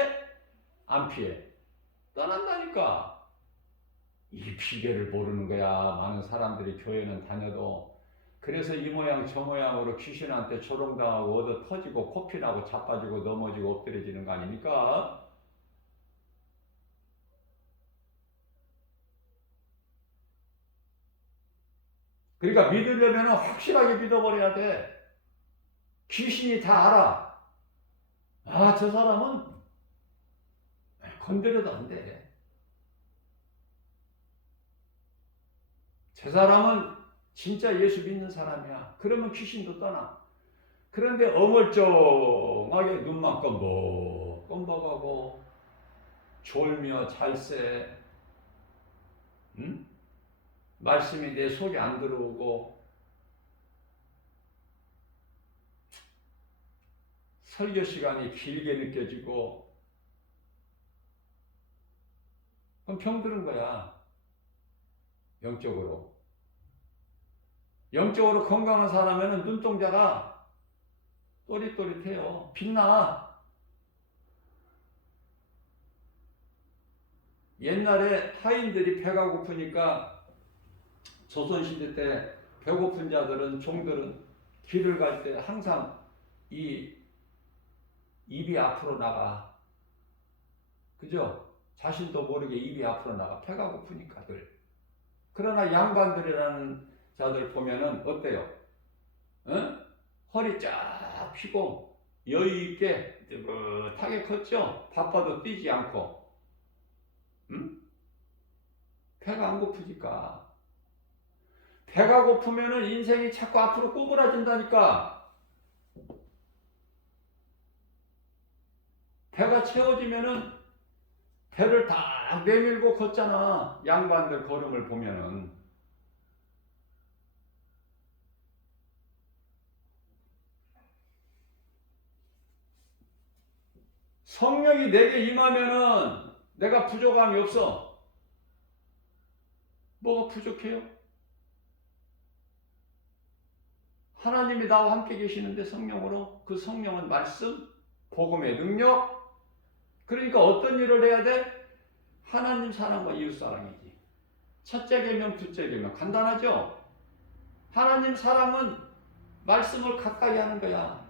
안 피해? 떠난다니까. 이 비결을 모르는 거야. 많은 사람들이 교회는 다녀도. 그래서 이 모양 저 모양으로 귀신한테 조롱당하고 얻어 터지고 코피나고 자빠지고 넘어지고 엎드려지는 거 아닙니까? 그러니까 믿으려면 확실하게 믿어버려야 돼. 귀신이 다 알아. 아, 저 사람은 건드려도 안 돼. 저 사람은 진짜 예수 믿는 사람이야. 그러면 귀신도 떠나. 그런데 어물쩡하게 눈만 껌뻑껌뻑하고 졸며 잘세, 응? 말씀이 내 속에 안 들어오고 설교 시간이 길게 느껴지고, 그럼 병들은 거야. 영적으로. 영적으로 건강한 사람에는 눈동자가 또릿또릿해요. 빛나. 옛날에 하인들이 배가 고프니까 조선시대 때 배고픈 자들은, 종들은 길을 갈 때 항상 이 입이 앞으로 나가. 그죠? 자신도 모르게 입이 앞으로 나가. 배가 고프니까 늘. 그러나 양반들이라는 자들 보면은 어때요? 어? 허리 쫙 펴고 여유 있게 느긋하게 컸죠? 바빠도 뛰지 않고. 응? 배가 안 고프니까. 배가 고프면은 인생이 자꾸 앞으로 꼬부라진다니까. 배가 채워지면은 배를 다 내밀고 걷잖아. 양반들 걸음을 보면은. 성령이 내게 임하면은 내가 부족함이 없어. 뭐가 부족해요? 하나님이 나와 함께 계시는데 성령으로, 그 성령은 말씀, 복음의 능력. 그러니까 어떤 일을 해야 돼? 하나님 사랑과 이웃 사랑이지. 첫째 계명, 둘째 계명 간단하죠? 하나님 사랑은 말씀을 가까이 하는 거야.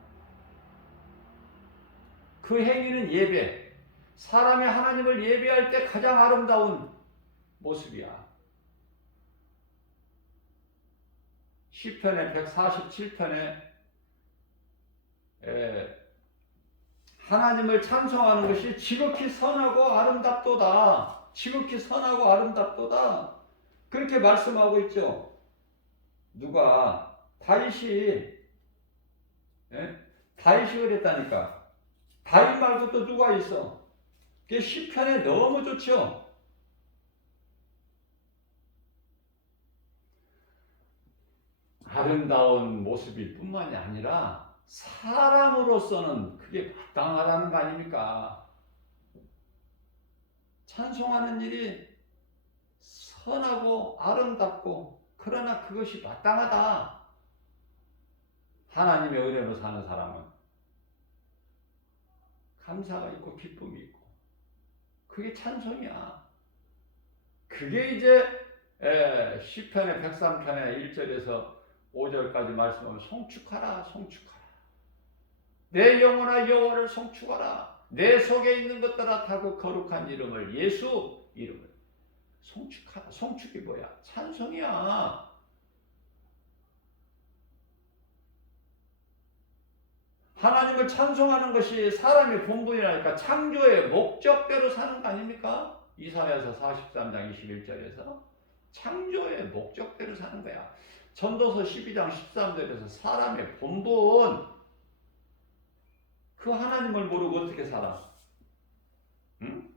그 행위는 예배. 사람이 하나님을 예배할 때 가장 아름다운 모습이야. 시편의 147편에 하나님을 찬송하는 것이 지극히 선하고 아름답도다. 지극히 선하고 아름답도다. 그렇게 말씀하고 있죠. 누가? 다윗이 그랬다니까. 다윗 말고 또 누가 있어? 그게 시편에 너무 좋죠. 아름다운 모습일 뿐만이 아니라 사람으로서는 그게 마땅하다는 거 아닙니까? 찬송하는 일이 선하고 아름답고, 그러나 그것이 마땅하다. 하나님의 은혜로 사는 사람은 감사가 있고 기쁨이 있고, 그게 찬송이야. 그게 이제 시편의 103편의 1절에서 5절까지 말씀하면 송축하라, 송축하라. 내 영혼아 여호와를 송축하라. 내 속에 있는 것들아 다 그 거룩한 이름을, 예수 이름을 송축하라. 송축이 뭐야? 찬송이야. 하나님을 찬송하는 것이 사람의 본분이라니까. 창조의 목적대로 사는 거 아닙니까? 이사야서 43장 21절에서 창조의 목적대로 사는 거야. 전도서 12장 13절에서 사람의 본분, 그 하나님을 모르고 어떻게 살아? 응?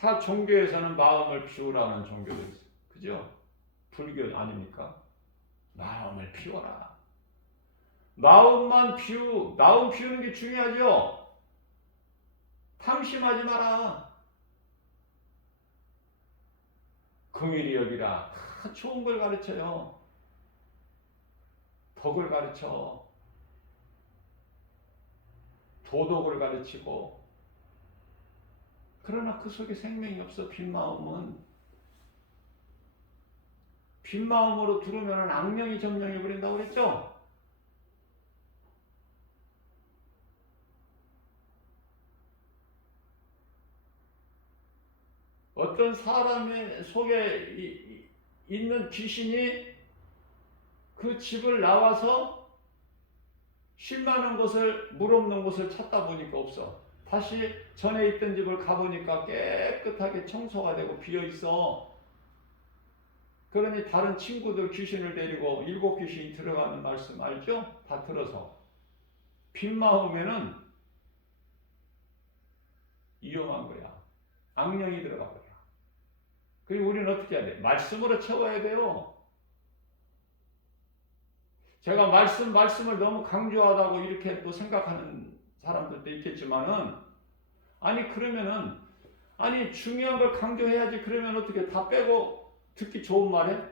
다 종교에서는 마음을 비우라는 종교도 있어요. 그죠? 불교 아닙니까? 마음을 비워라. 마음 비우는 게 중요하죠? 탐심하지 마라. 긍휼히 여기라. 다 좋은 걸 가르쳐요. 덕을 가르쳐. 도덕을 가르치고. 그러나 그 속에 생명이 없어. 빈 마음으로 들으면 악령이 점령해 버린다고 그랬죠? 어떤 사람의 속에 있는 귀신이 그 집을 나와서 쉴 만한 곳을, 물 없는 곳을 찾다 보니까 없어. 다시 전에 있던 집을 가보니까 깨끗하게 청소가 되고 비어있어. 그러니 다른 친구들 귀신을 데리고 7 귀신이 들어가는 말씀 알죠? 다 들어서. 빈 마음에는 위험한 거야. 악령이 들어가 버려. 그리고 우리는 어떻게 해야 돼? 말씀으로 채워야 돼요. 제가 말씀을 너무 강조하다고 이렇게 또 생각하는 사람들도 있겠지만은, 그러면은, 중요한 걸 강조해야지. 그러면 어떻게 다 빼고 듣기 좋은 말 해?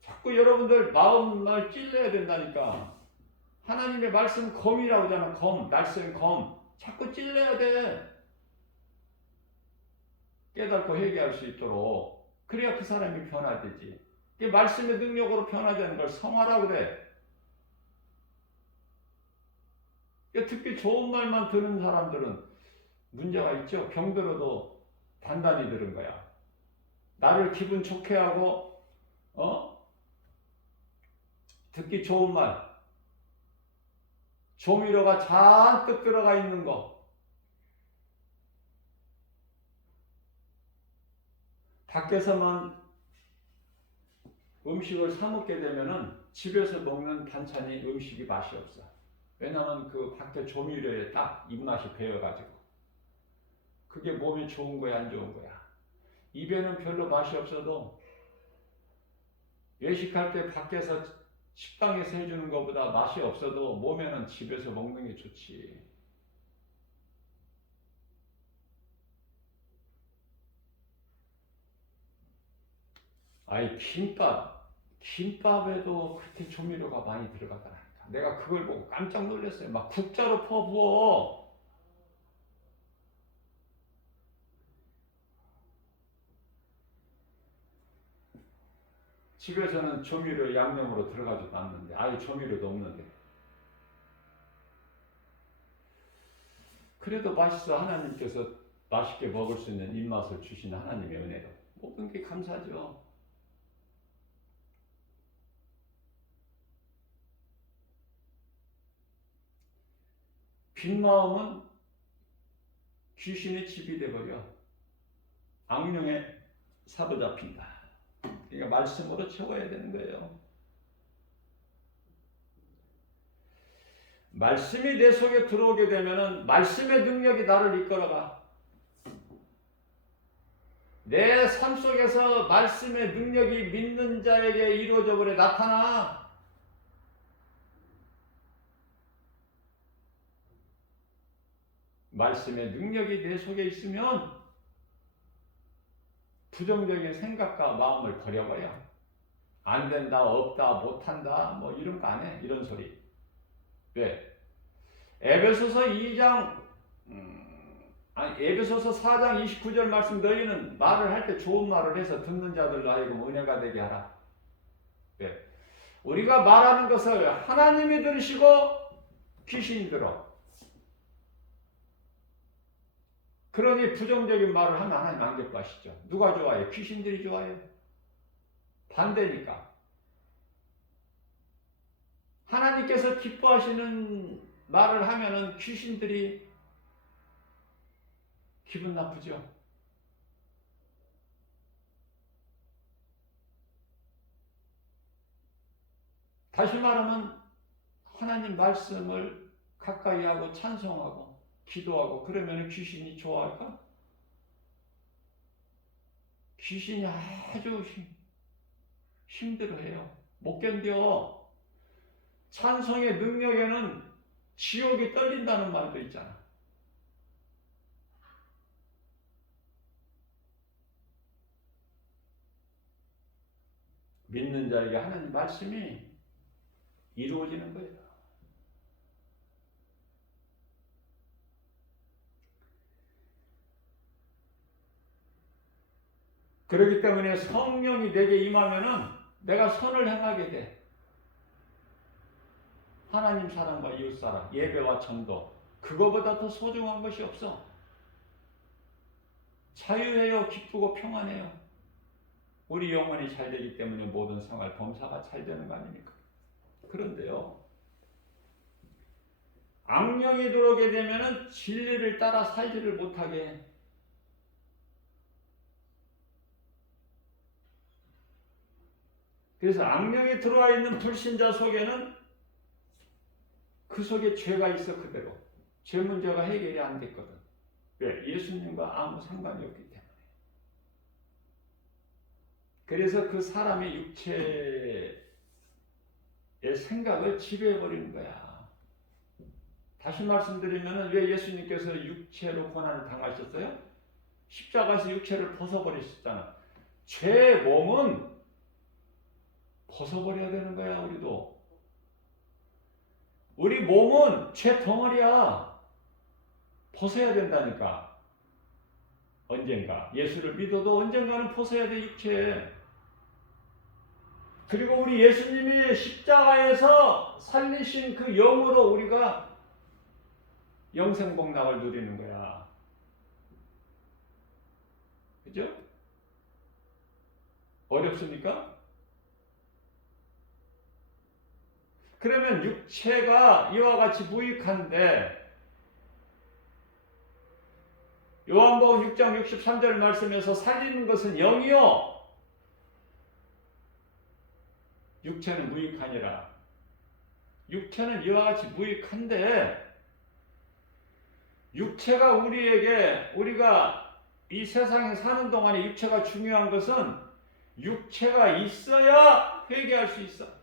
자꾸 여러분들 마음을 찔러야 된다니까. 하나님의 말씀 검이라고 하잖아. 검, 날쌘 검. 자꾸 찔러야 돼. 깨닫고 회개할 수 있도록. 그래야 그 사람이 변화되지. 말씀의 능력으로 변화되는 걸 성화라고 그래. 듣기 좋은 말만 듣는 사람들은 문제가 있죠. 병들어도 단단히 들은 거야. 나를 기분 좋게 하고 듣기 좋은 말, 조미료가 잔뜩 들어가 있는 거, 밖에서만 음식을 사 먹게 되면은 집에서 먹는 반찬이 음식이 맛이 없어. 왜냐하면 그 밖에 조미료에 딱 입맛이 배어가지고. 그게 몸에 좋은 거야, 안 좋은 거야? 입에는 별로 맛이 없어도 외식할 때 밖에서 식당에서 해주는 것보다 맛이 없어도 몸에는 집에서 먹는 게 좋지. 아이 김밥에도 그렇게 조미료가 많이 들어가더라니까. 내가 그걸 보고 깜짝 놀랐어요. 막 국자로 퍼부어. 집에서는 조미료 양념으로 들어가지도 않는데, 아예 조미료도 없는데. 그래도 맛있어. 하나님께서 맛있게 먹을 수 있는 입맛을 주신 하나님의 은혜로. 모든 게 감사죠. 빈 마음은 귀신의 집이 돼버려. 악령에 사로잡힌다. 그러니까 말씀으로 채워야 되는 거예요. 말씀이 내 속에 들어오게 되면은 말씀의 능력이 나를 이끌어가. 내 삶 속에서 말씀의 능력이 믿는 자에게 이루어져 버려 나타나. 말씀의 능력이 내 속에 있으면 부정적인 생각과 마음을 버려버려. 안 된다, 없다, 못한다, 뭐 이런 거 안 해. 이런 소리. 왜? 에베소서 2장 에베소서 4장 29절 말씀, 너희는 말을 할 때 좋은 말을 해서 듣는 자들로 하여금 은혜가 되게 하라. 왜? 우리가 말하는 것을 하나님이 들으시고 귀신이 들어. 그러니 부정적인 말을 하면 하나님 안 기뻐하시죠. 누가 좋아해? 귀신들이 좋아해요. 반대니까. 하나님께서 기뻐하시는 말을 하면은 귀신들이 기분 나쁘죠. 다시 말하면 하나님 말씀을 가까이 하고 찬송하고 기도하고 그러면 귀신이 좋아할까? 귀신이 아주 힘들어해요. 못 견뎌. 찬송의 능력에는 지옥이 떨린다는 말도 있잖아. 믿는 자에게 하나님 말씀이 이루어지는 거예요. 그렇기 때문에 성령이 내게 임하면은 내가 선을 행하게 돼. 하나님 사랑과 이웃 사랑, 예배와 전도, 그거보다 더 소중한 것이 없어. 자유해요. 기쁘고 평안해요. 우리 영혼이 잘 되기 때문에 모든 생활 범사가 잘 되는 거 아닙니까? 그런데요, 악령이 들어오게 되면은 진리를 따라 살지를 못하게 해. 그래서 악령이 들어와 있는 불신자 속에는 그 속에 죄가 있어. 그대로 죄 문제가 해결이 안 됐거든. 왜? 예수님과 아무 상관이 없기 때문에. 그래서 그 사람의 육체의 생각을 지배해버리는 거야. 다시 말씀드리면 왜 예수님께서 육체로 고난을 당하셨어요? 십자가에서 육체를 벗어버리셨잖아. 죄 몸은 벗어버려야 되는 거야. 우리도. 우리 몸은 죄 덩어리야. 벗어야 된다니까. 언젠가. 예수를 믿어도 언젠가는 벗어야 돼, 육체. 그리고 우리 예수님이 십자가에서 살리신 그 영으로 우리가 영생복락을 누리는 거야. 그죠? 어렵습니까? 그러면 육체가 이와 같이 무익한데 요한복음 6장 63절 말씀에서 살리는 것은 영이요 육체는 무익하니라. 육체는 이와 같이 무익한데 육체가 우리가 이 세상에 사는 동안에 육체가 중요한 것은 육체가 있어야 회개할 수 있어.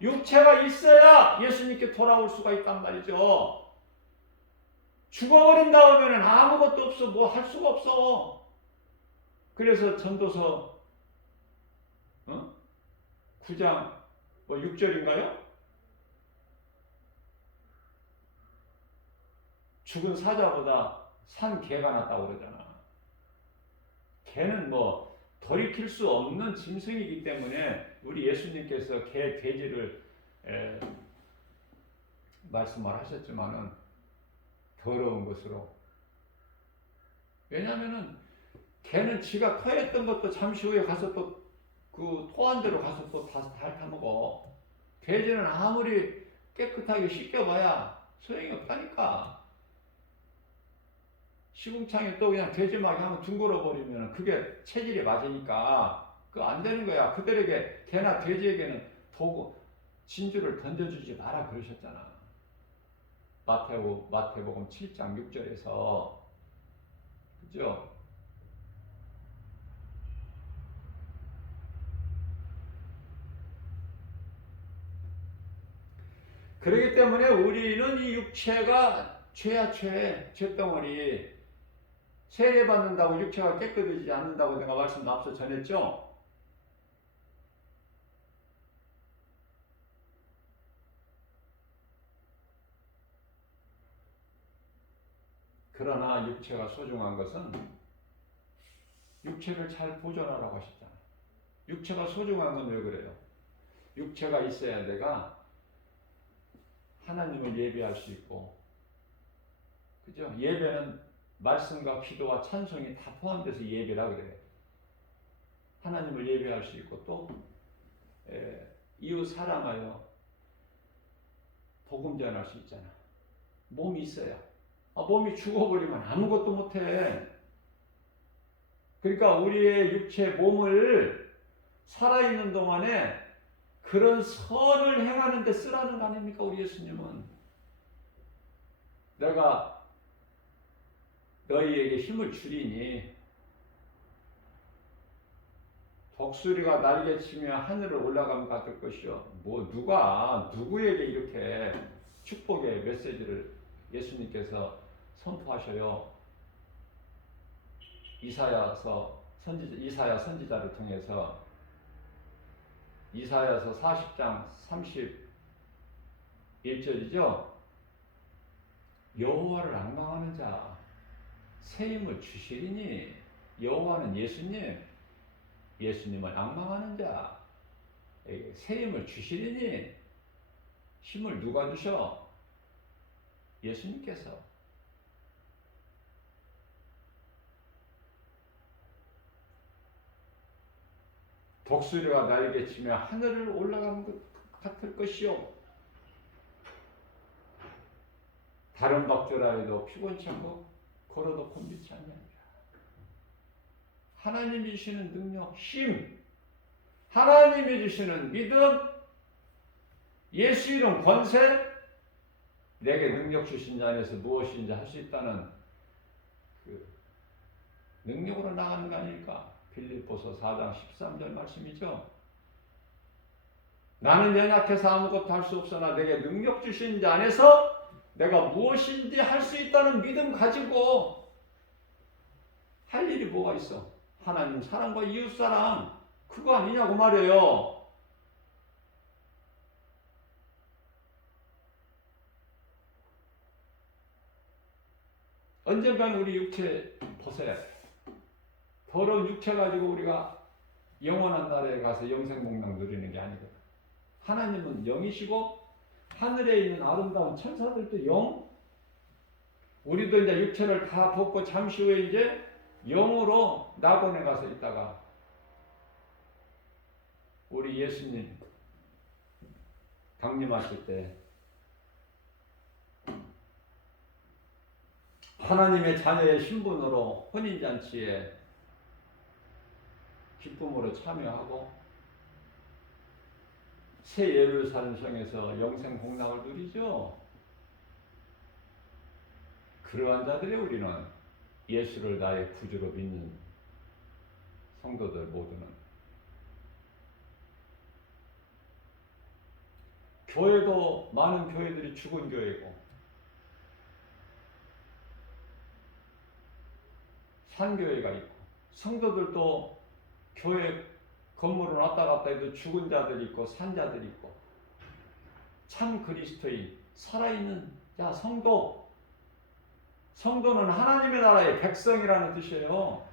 육체가 있어야 예수님께 돌아올 수가 있단 말이죠. 죽어버린 다음에는 아무것도 없어. 뭐 할 수가 없어. 그래서 전도서 어? 9장 뭐 6절인가요? 죽은 사자보다 산 개가 낫다고 그러잖아. 개는 뭐 돌이킬 수 없는 짐승이기 때문에 우리 예수님께서 개, 돼지를 말씀을 하셨지만은 더러운 것으로. 왜냐하면은 개는 지가 토했던 것도 잠시 후에 가서 또 그 토한 대로 가서 또 다 핥아먹어. 돼지는 아무리 깨끗하게 씻겨봐야 소용이 없다니까. 시궁창에 또 그냥 돼지막이 한번 둥글어 버리면 그게 체질에 맞으니까 그거 안 되는 거야. 그들에게 개나 돼지에게는 도구 진주를 던져주지 마라 그러셨잖아. 마태복음 7장 6절에서. 그죠? 그렇기 때문에 우리는 이 육체가 죄야, 죄덩어리. 세례받는다고 육체가 깨끗해지지 않는다고 내가 말씀 앞서 전했죠? 그러나 육체가 소중한 것은 육체를 잘 보존하라고 하셨잖아요. 육체가 소중한 건 왜 그래요? 육체가 있어야 내가 하나님을 예배할 수 있고, 그죠? 예배는 말씀과 기도와 찬송이 다 포함돼서 예배라 그래요. 하나님을 예배할 수 있고 또 이웃 사랑하여 복음 전할 수 있잖아. 몸이 있어야. 몸이 죽어버리면 아무것도 못해. 그러니까 우리의 육체 몸을 살아있는 동안에 그런 선을 행하는 데 쓰라는 거 아닙니까? 우리 예수님은. 내가 너희에게 힘을 주리니 독수리가 날개치며 하늘을 올라가면 같을 것이요. 뭐 누구에게 이렇게 축복의 메시지를 예수님께서 선포하셔요. 이사야 선지자를 통해서 이사야서 40장 31절이죠. 여호와를 앙망하는 자 새 힘을 주시리니. 여호와는 예수님을 앙망하는 자에게 새 힘을 주시리니. 힘을 누가 주셔? 예수님께서. 독수리가 날개치며 하늘을 올라가는 것 같을 것이요. 다른 박조라 해도 피곤치 않고 걸어도 곤비치 않느니라. 하나님이 주시는 능력, 힘, 하나님이 주시는 믿음, 예수 이름 권세, 내게 능력 주신 자 안에서 무엇인지 할 수 있다는 그 능력으로 나가는 거 아닐까? 빌립보서 4장 13절 말씀이죠. 나는 연약해서 아무것도 할 수 없으나 내게 능력 주신 자 안에서 내가 무엇인지 할 수 있다는 믿음 가지고 할 일이 뭐가 있어? 하나님 사랑과 이웃 사랑, 그거 아니냐고 말이에요. 언젠가는 우리 육체 벗어야 돼. 더러운 육체 가지고 우리가 영원한 나라에 가서 영생복락 누리는 게 아니거든. 하나님은 영이시고 하늘에 있는 아름다운 천사들도 영, 우리도 이제 육체를 다 벗고 잠시 후에 이제 영으로 낙원에 가서 있다가 우리 예수님 강림하실 때 하나님의 자녀의 신분으로 혼인잔치에 기쁨으로 참여하고 새 예루살렘 성에서 영생 복락을 누리죠. 그러한 자들이 우리는 예수를 나의 구주로 믿는 성도들 모두는. 교회도 많은 교회들이 죽은 교회고 산교회가 있고 성도들도 교회 건물은 왔다 갔다 해도 죽은 자들이 있고 산 자들이 있고 참 그리스도인 살아있는 자 성도는 하나님의 나라의 백성이라는 뜻이에요.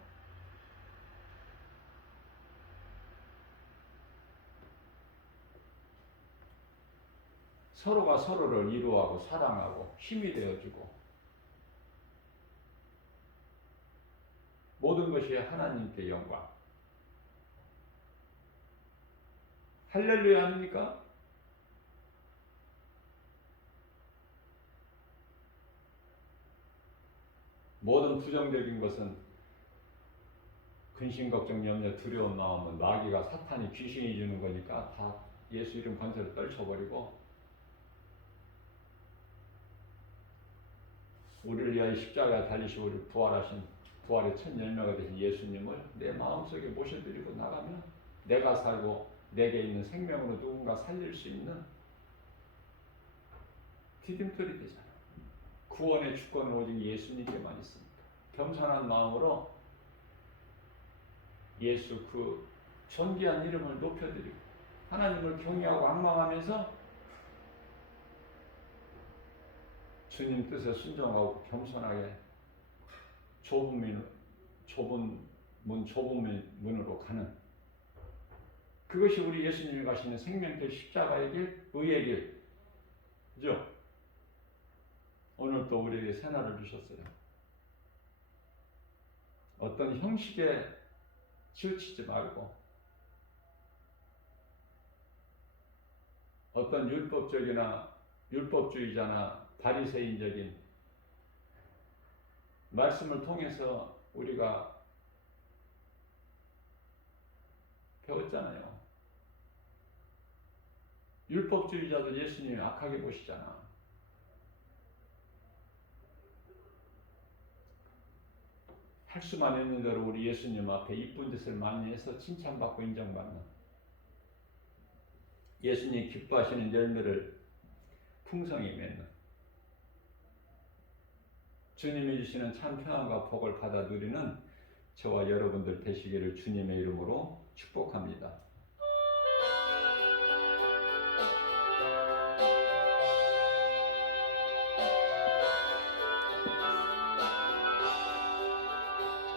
서로가 서로를 이루하고 사랑하고 힘이 되어주고 모든 것이 하나님께 영광. 할렐루야 아닙니까? 모든 부정적인 것은 근심, 걱정, 염려, 두려움 나오면 마귀가 사탄이 귀신이 주는 거니까 다 예수 이름 건설을 떨쳐버리고 우리를 위하여 십자가에 달리시고 우리를 부활하신 부활의 첫 열매가 되신 예수님을 내 마음속에 모셔드리고 나가면 내가 살고 내게 있는 생명으로 누군가 살릴 수 있는 디딤돌이 되잖아. 구원의 주권은 오직 예수님께만 있습니다. 겸손한 마음으로 예수 그 존귀한 이름을 높여드리고 하나님을 경외하고 악망하면서 주님 뜻에 순종하고 겸손하게 좁은 문으로 가는 그것이 우리 예수님이 가시는 생명길 십자가의 길, 의의 길. 그죠? 오늘 또 우리에게 새날을 주셨어요. 어떤 형식에 치우치지 말고 어떤 율법주의자나 바리새인적인 말씀을 통해서 우리가 배웠잖아요. 율법주의자도 예수님이 악하게 보시잖아. 할 수만 있는 대로 우리 예수님 앞에 이쁜 짓을 많이 해서 칭찬받고 인정받는 예수님 기뻐하시는 열매를 풍성히 맺는 주님이 주시는 참 평안과 복을 받아 누리는 저와 여러분들 되시기를 주님의 이름으로 축복합니다.